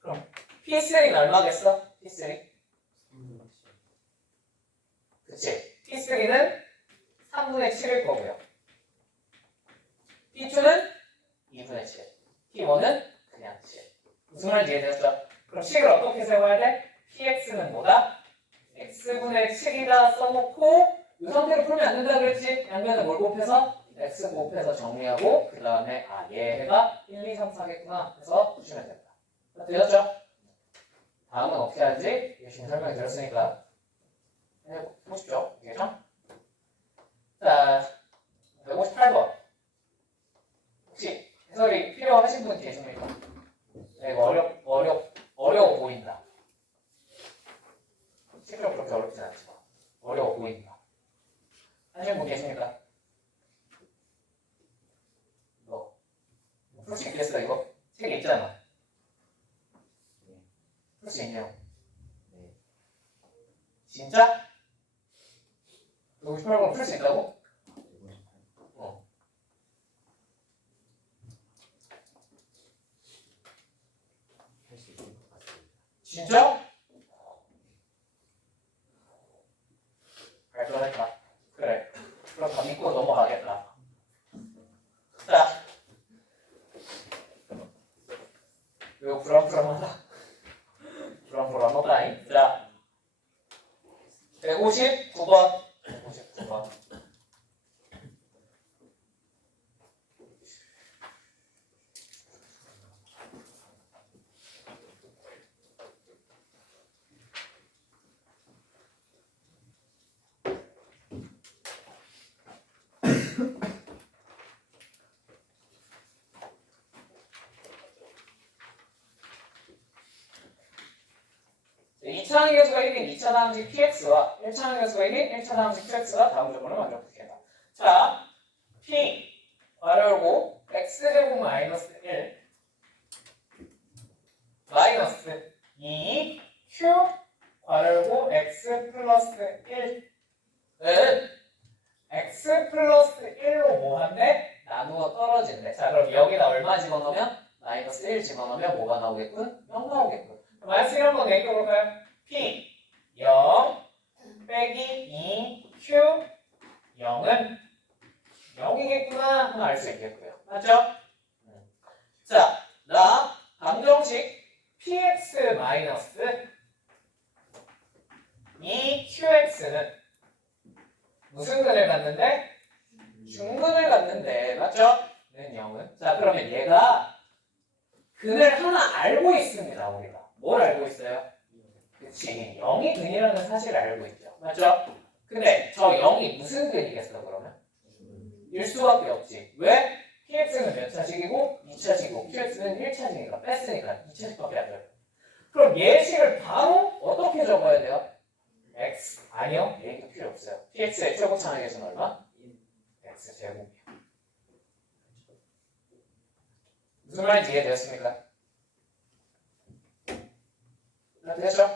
그럼 P3는 얼마겠어? P3? 그치? P3는 3분의 7일 거고요. P2는 2분의 7. P1은 그냥 7. 무슨 말인지 이해되셨죠? 그럼 식을 어떻게 세워야 돼? PX는 뭐다? X분의 7이다 써놓고 이 상태로 풀면 안 된다 그랬지? 양면을 뭘 곱해서? X 곱해서 정리하고 그 다음에 얘가 1, 2, 3, 4겠구나 해서 푸시면 된다. 되셨죠? 다음은 어떻게 하지? 열심히 설명해 드렸으니까 해보십시오. 알겠죠? 자, 158번. 혹시 해설이 필요하신 분 계십니까? 네, 이거 어려워 보인다. 실제로 그렇게 어렵진 않지만 어려워 보인다. 하시는 분 계십니까? 너 풀 수 있겠어 이거? 책에 있잖아. 풀 수 있네요. 네. 진짜? 58번 풀 수 있다고? 진짜? 이거 불안불안하다. 불안불안하다. 자, 159번. 159번. 이차항 계수가 1인 2차 다항식 px와 1차항 계수가 1인 1차 다항식 qx가 다음 조건을 만족시킨다. 자, p 괄호 열고 x제곱 마이너스 1 마이너스 2 q 괄호 열고 x 플러스 1은 x 플러스 1로 뭐한대? 나누어 떨어진대. 자, 그럼 여기다 얼마 집어넣으면? 마이너스 1 집어넣으면 뭐가 나오겠군? 0 나오겠군. 마이너스 1 한번 내겨볼까요? p 0 빼기 2 q 0은 0이겠구나 하면 알 수 있겠고요. 맞죠? 자, 나 방정식 px 마이너스 2qx는 무슨 근을 갖는데? 중근을 갖는데 맞죠? 는 0은 자 그러면 얘가 근을 하나 알고 있습니다. 우리가 뭘 알고 있어요? 그치 0이 근이라는 사실을 알고 있죠. 맞죠? 근데 저 0이 무슨 근이겠어 그러면? 일 수밖에 없지. 왜? px는 몇 차식이고 2차식이고 qx는 1차식이니까 뺐으니까 2차식밖에 안 돼요. 그럼 예식을 바로 어떻게 적어야 돼요? x 아니요 얘기도 필요 없어요. px의 최고차항의 개수는 얼마? x 제곱이요. 무슨 말인지 이해되었습니까? 됐죠?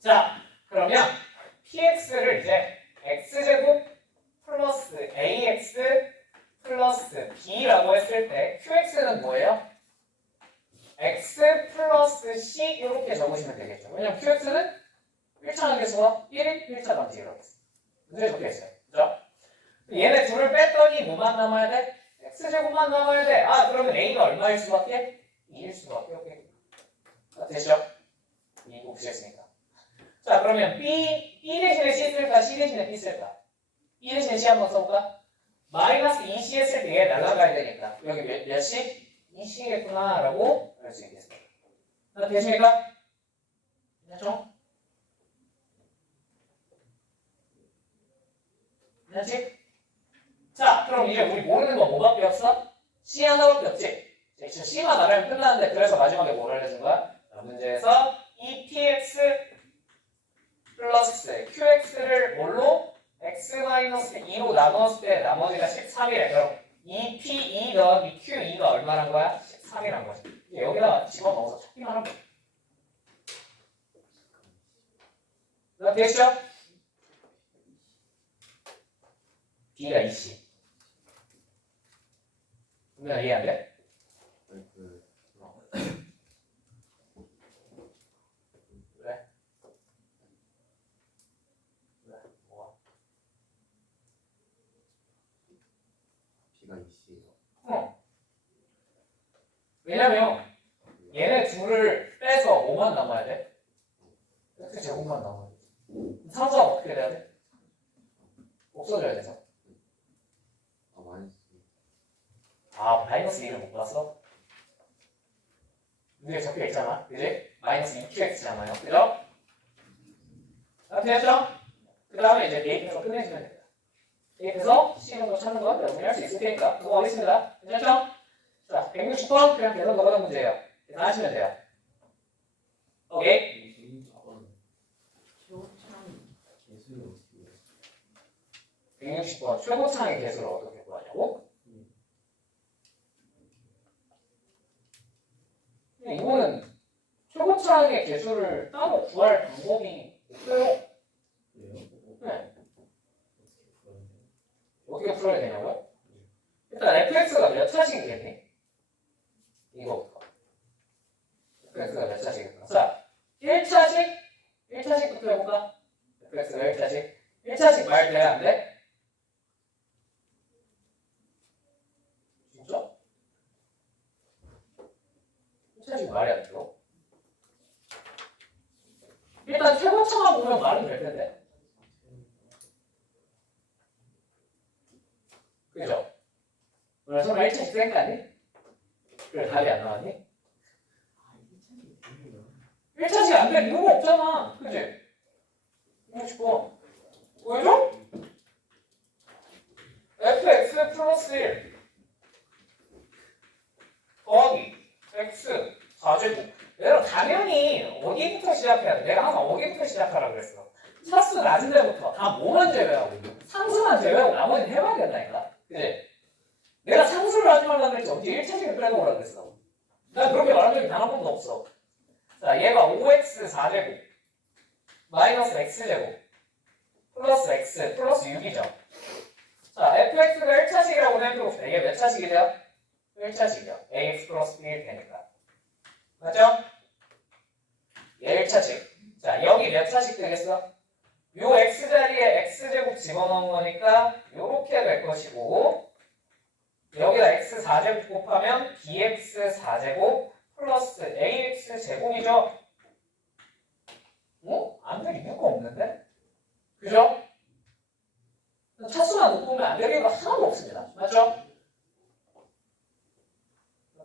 자 그러면 px를 이제 x제곱 플러스 ax 플러스 b라고 했을 때 qx는 뭐예요? x 플러스 c 이렇게 적으시면 되겠죠. 왜냐면 qx는 1차 계수가 1인 1차 방식이라고 했어요. 문제 적혀있어요. 그죠? 얘네 둘을 뺐더니 뭐만 남아야 돼? x제곱만 남아야 돼. 아 그러면 a가 얼마일 수밖에? 2일 수밖에 없겠고. 됐죠? 2 곱시겠습니까? 자 그러면 b 대신에 c 쓸까? c 대신에 b 쓸까? e 대신에 c 한번 써볼까? 마이너스 2c 했을 때 얘 날아가야 되니까 여기 몇 시? 2c겠구나 라고 할 수 있겠습니다. 됐습니까? 됐죠? 됐지? 자 그럼 이제 우리 모르는 거 뭐밖에 없어? c 하나밖에 없지? c만 알면 끝나는데 그래서 마지막에 뭘 알려준 거야? 문제에서 EPX 플러스 QX를 뭘로? X-2로 나눴을 때 나머지가 13이래. 그럼 EP2 더하기 Q2가 얼마란 거야? 13이란 거지. 여기다가 집어넣어서 찾기만 하면 돼. 됐죠? B가 2C. 그러면 이해 안 돼? 왜냐면 얘네 둘을 빼서 뭐만 남아야 돼? X 제곱만 남아야 돼. 상수가 어떻게 돼야 돼? 없어져야 돼서. 마이너스 2를 못 봤어? 문제에 적혀 있잖아. 그지? 마이너스 2qx잖아요. 그죠? 됐죠? 그 다음에 이제 대입해서 끝내주면 됩니다. 대입해서 C번호 찾는 건 여러분이 할 수 있을 테니까 그거 하겠습니다. 괜찮죠? 자, 160번 그냥 계산 넣어가는 문제예요. 계산하시면 돼요. 오케이? 160번 최고차항의 개수를 어떻게 구하냐고? 이거는 최고차항의 개수를 따로 구할 방법이 없어요. 네. 어떻게 풀어야 되냐고요? 일단 fx가 몇 차식이겠니? 이거부터. fx가 몇 차식일까? 자, 1차식부터 해볼까? fx가 1차식. 1차식 말 돼야 안 돼? 진짜? 1차식 말이 안 들어. 일단 태고차만 보면 말은 될 텐데. 그죠? 오늘 설마 1차식 쌩까니? 그래 답이 안 나왔니? 1차식이 안 될 이유가 없잖아. 그지? 이거 싶어. 왜죠? fx 플러스 1 더하기 x 4제곱. 얘들아 당연히 어디부터 시작해야 돼? 내가 항상 어디부터 시작하라 그랬어. 차수 낮은 데부터 다 뭐만 제외하고 상수만 제외하고 나머지는 해봐야 된다니까. 그지? 내가 상수를 하지 말라 그랬지 어떻게 1차식을 빼놓으라 그랬어. 난 그렇게 말한 적이 단 한 번도 없어. 자 얘가 5x 4제곱 마이너스 x제곱 플러스 x 플러스 6이죠. 자 fx가 1차식이라고 생각해봅시다. 이게 몇 차식이죠? 1차식이요. ax 플러스 b일 테니까. 맞죠? 얘 1차식. 자 여기 몇 차식 되겠어? 요 x자리에 x제곱 집어넣은 거니까 요렇게 될 것이고 여기다 x 4제곱 곱하면 bx 4제곱 플러스 ax 제곱이죠? 어? 안 될 이유가 없는데? 그죠? 차수만 놓고 보면 안 될 이유가 하나도 없습니다. 맞죠?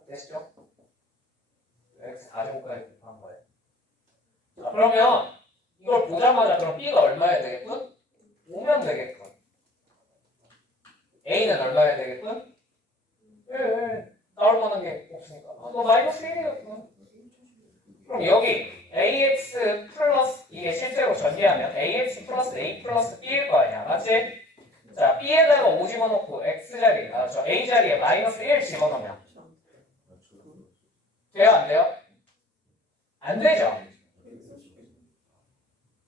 되시죠? x 4제곱까지 곱한 거예요. 자, 그러면 이걸 보자마자 그럼 b가 얼마여야 되겠군? 5면 되겠군. a는 얼마여야 되겠군? 1. 나올 만한 게 없으니까. 아, 너 마이너스 1이었군. 그럼 여기 ax 플러스 이게 실제로 전개하면 ax 플러스 a 플러스 b일 거 아니야. 맞지? 자, b에다가 5 집어넣고 x자리, 저 a자리에 마이너스 1 집어넣으면 돼요? 안 돼요? 안 되죠?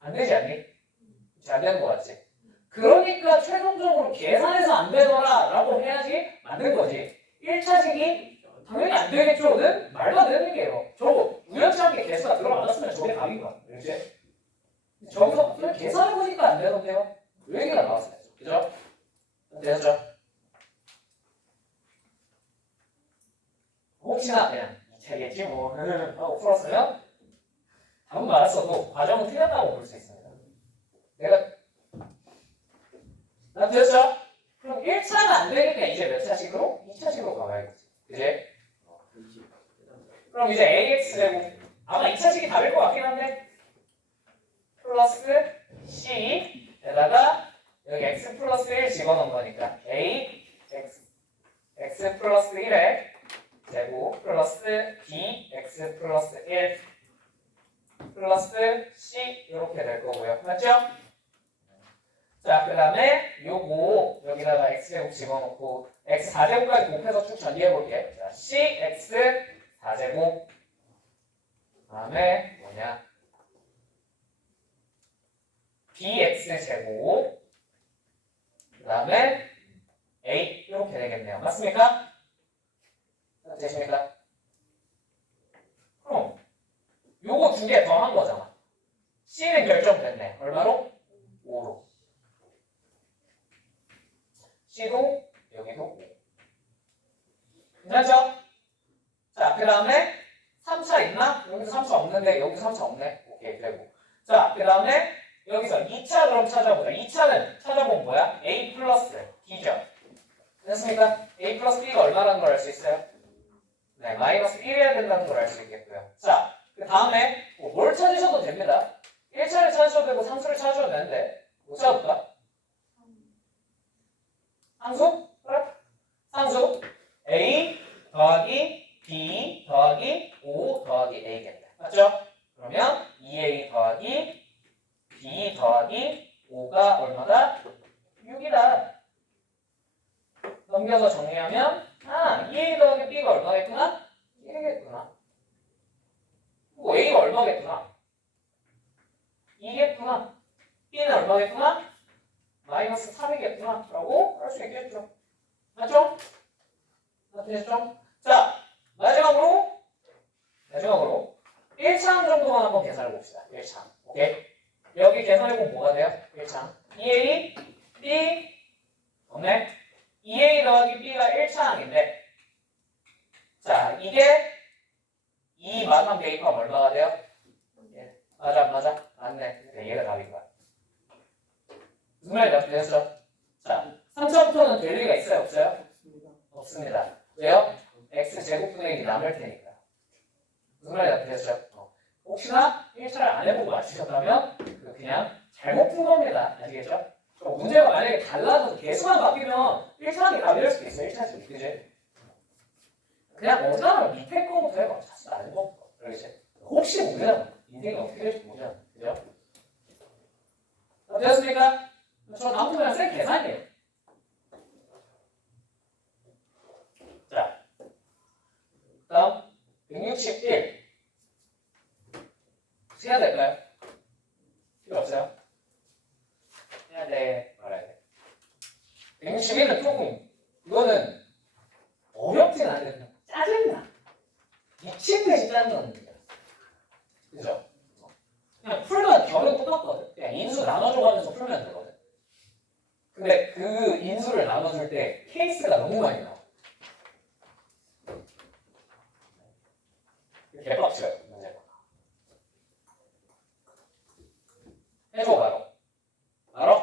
안 되지 않니? 안 되는 거 같지? 그러니까 최종적으로 계산해서 안 되더라 라고 해야지 맞는 거지. 1차식이 당연히 안 되겠죠는 말도 안 되는 얘기예요. 저거 우연치 않게 개수가 들어맞았으면 저게 답인 거야. 그렇지? 저기서 그냥 계산해보니까 안 되던데요? 요 얘기가 나왔어요. 그죠? 되셨죠? 혹시나 그냥 되겠지 뭐 하고 풀었으면 답은 맞았어도 과정은 틀렸다고 볼 수 있습니다. 내가 되셨죠? 그럼 1차는 안 되니까 이제 몇 차식으로? 2차식으로 가봐야겠지. 그지? 그럼 이제 ax 제곱 아마 2차식이 답일 것 같긴 한데 플러스 c에다가 여기 x 플러스 1 집어넣은 거니까 a x 플러스 1에 제곱 플러스 b x 플러스 1 플러스 c 이렇게 될 거고요. 맞죠? 자, 그 다음에 요거 여기다가 x제곱 집어넣고 x 4제곱까지 곱해서 쭉 전개해 볼게. 자, cx 4제곱 그 다음에 뭐냐 bx 제곱 그 다음에 a 이렇게 되겠네요. 맞습니까? 되십니까? 그럼 요거 두 개 더 한 거잖아. c는 결정됐네. 얼마로? 5로. c도 여기도 5. 괜찮죠? 자, 그 다음에 3차 있나? 여기서 3차 없는데 여기서 3차 없네. 오케이, 되고. 자, 그 다음에 여기서 2차 그럼 찾아보자. 2차는 찾아보면 뭐야? a 플러스 b죠. 됐습니까? a 플러스 b가 얼마라는 걸 알 수 있어요? 네, 마이너스 1이어야 된다는 걸 알 수 있겠고요. 자, 그 다음에 뭘 찾으셔도 됩니다. 1차를 찾으셔도 되고 상수를 찾으셔도 되는데 뭐 찾을까? 상수? 그래? 상수 a 더하기 b 더하기 5 더하기 a겠네. 맞죠? 그러면 2a 더하기 b 더하기 5가 얼마다? 6이다. 넘겨서 정리하면 2a 더하기 b가 얼마겠구나? 1이겠구나. 뭐 a가 얼마겠구나? 2겠구나. b는 얼마겠구나? 마이너스 3이겠구나 라고 할 수 있겠죠. 맞죠? 되셨죠? 자, 마지막으로 1차항 정도만 한번 계산해 봅시다. 1차항. 오케이? 여기 계산해보면 뭐가 돼요? 1차항 2a, b 없네? 2a 더하기 b가 1차항인데 자, 이게 2만원 대입하면 얼마가 돼요? 예. 맞아. 맞네. 얘가 답인 거야. 무슨 말인지 되셨죠? 자, 3차부터는 될 리가 있어요? 없어요? 없습니다. 없습니다. 왜요? x제곱분의 1이 남을 테니까. 무슨 말인지 되셨죠? 혹시나 1차를 안 해보고 맞추셨다면 그냥 잘못 푼 겁니다. 아시겠죠? 문제가 만약에 달라서 개수만 바뀌면 1차하기 답이 될 수도 있어요. 1차씩. 그지? 그냥 어쩌면 밑에 거부터 해봐. 자수 안 해봐. 그러겠지? 혹시 모르잖아. 인생이 어떻게 될지 모르잖아. 그죠? 되셨습니까? 저 다음부터 그냥 셀 계산이에요. 자, 다음 161 해야 될까요? 필요 없어요? 해야 돼, 말아야 돼. 161은 조금 이거는 어렵진 않은데 그냥 짜증나. 미친 듯이 짜증납니다. 그죠? 그냥 풀면 결은 똑같거든. 그냥 인수 나눠줘가면서 풀면 되거든. 근데 그 인수를 나눠줄 때 케이스가 너무 많이 나와. 개빡쳐요, 문제가. 해줘, 바로. 바로?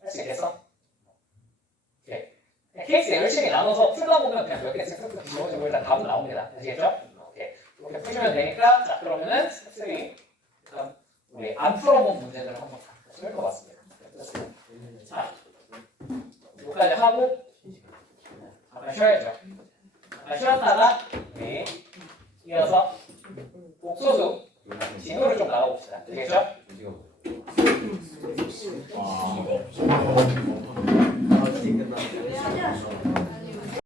할 수 있겠어? 오케이. 케이스 열심히 나눠서 풀다 보면 그냥 몇 개씩 쓱쓱 뒤집어지고 일단 답은 나옵니다. 아시겠죠? 오케이. 이렇게 푸시면 되니까, 자, 그러면은 스텝 3. 일단 우리 안 풀어본 문제들을 한번 풀어봤습니다. 자, 여기까지 하고 잠깐 쉬어야죠. 잠깐 쉬었다가 우리 이어서 복소수 진호를 좀 나가봅시다. 되겠죠? 아.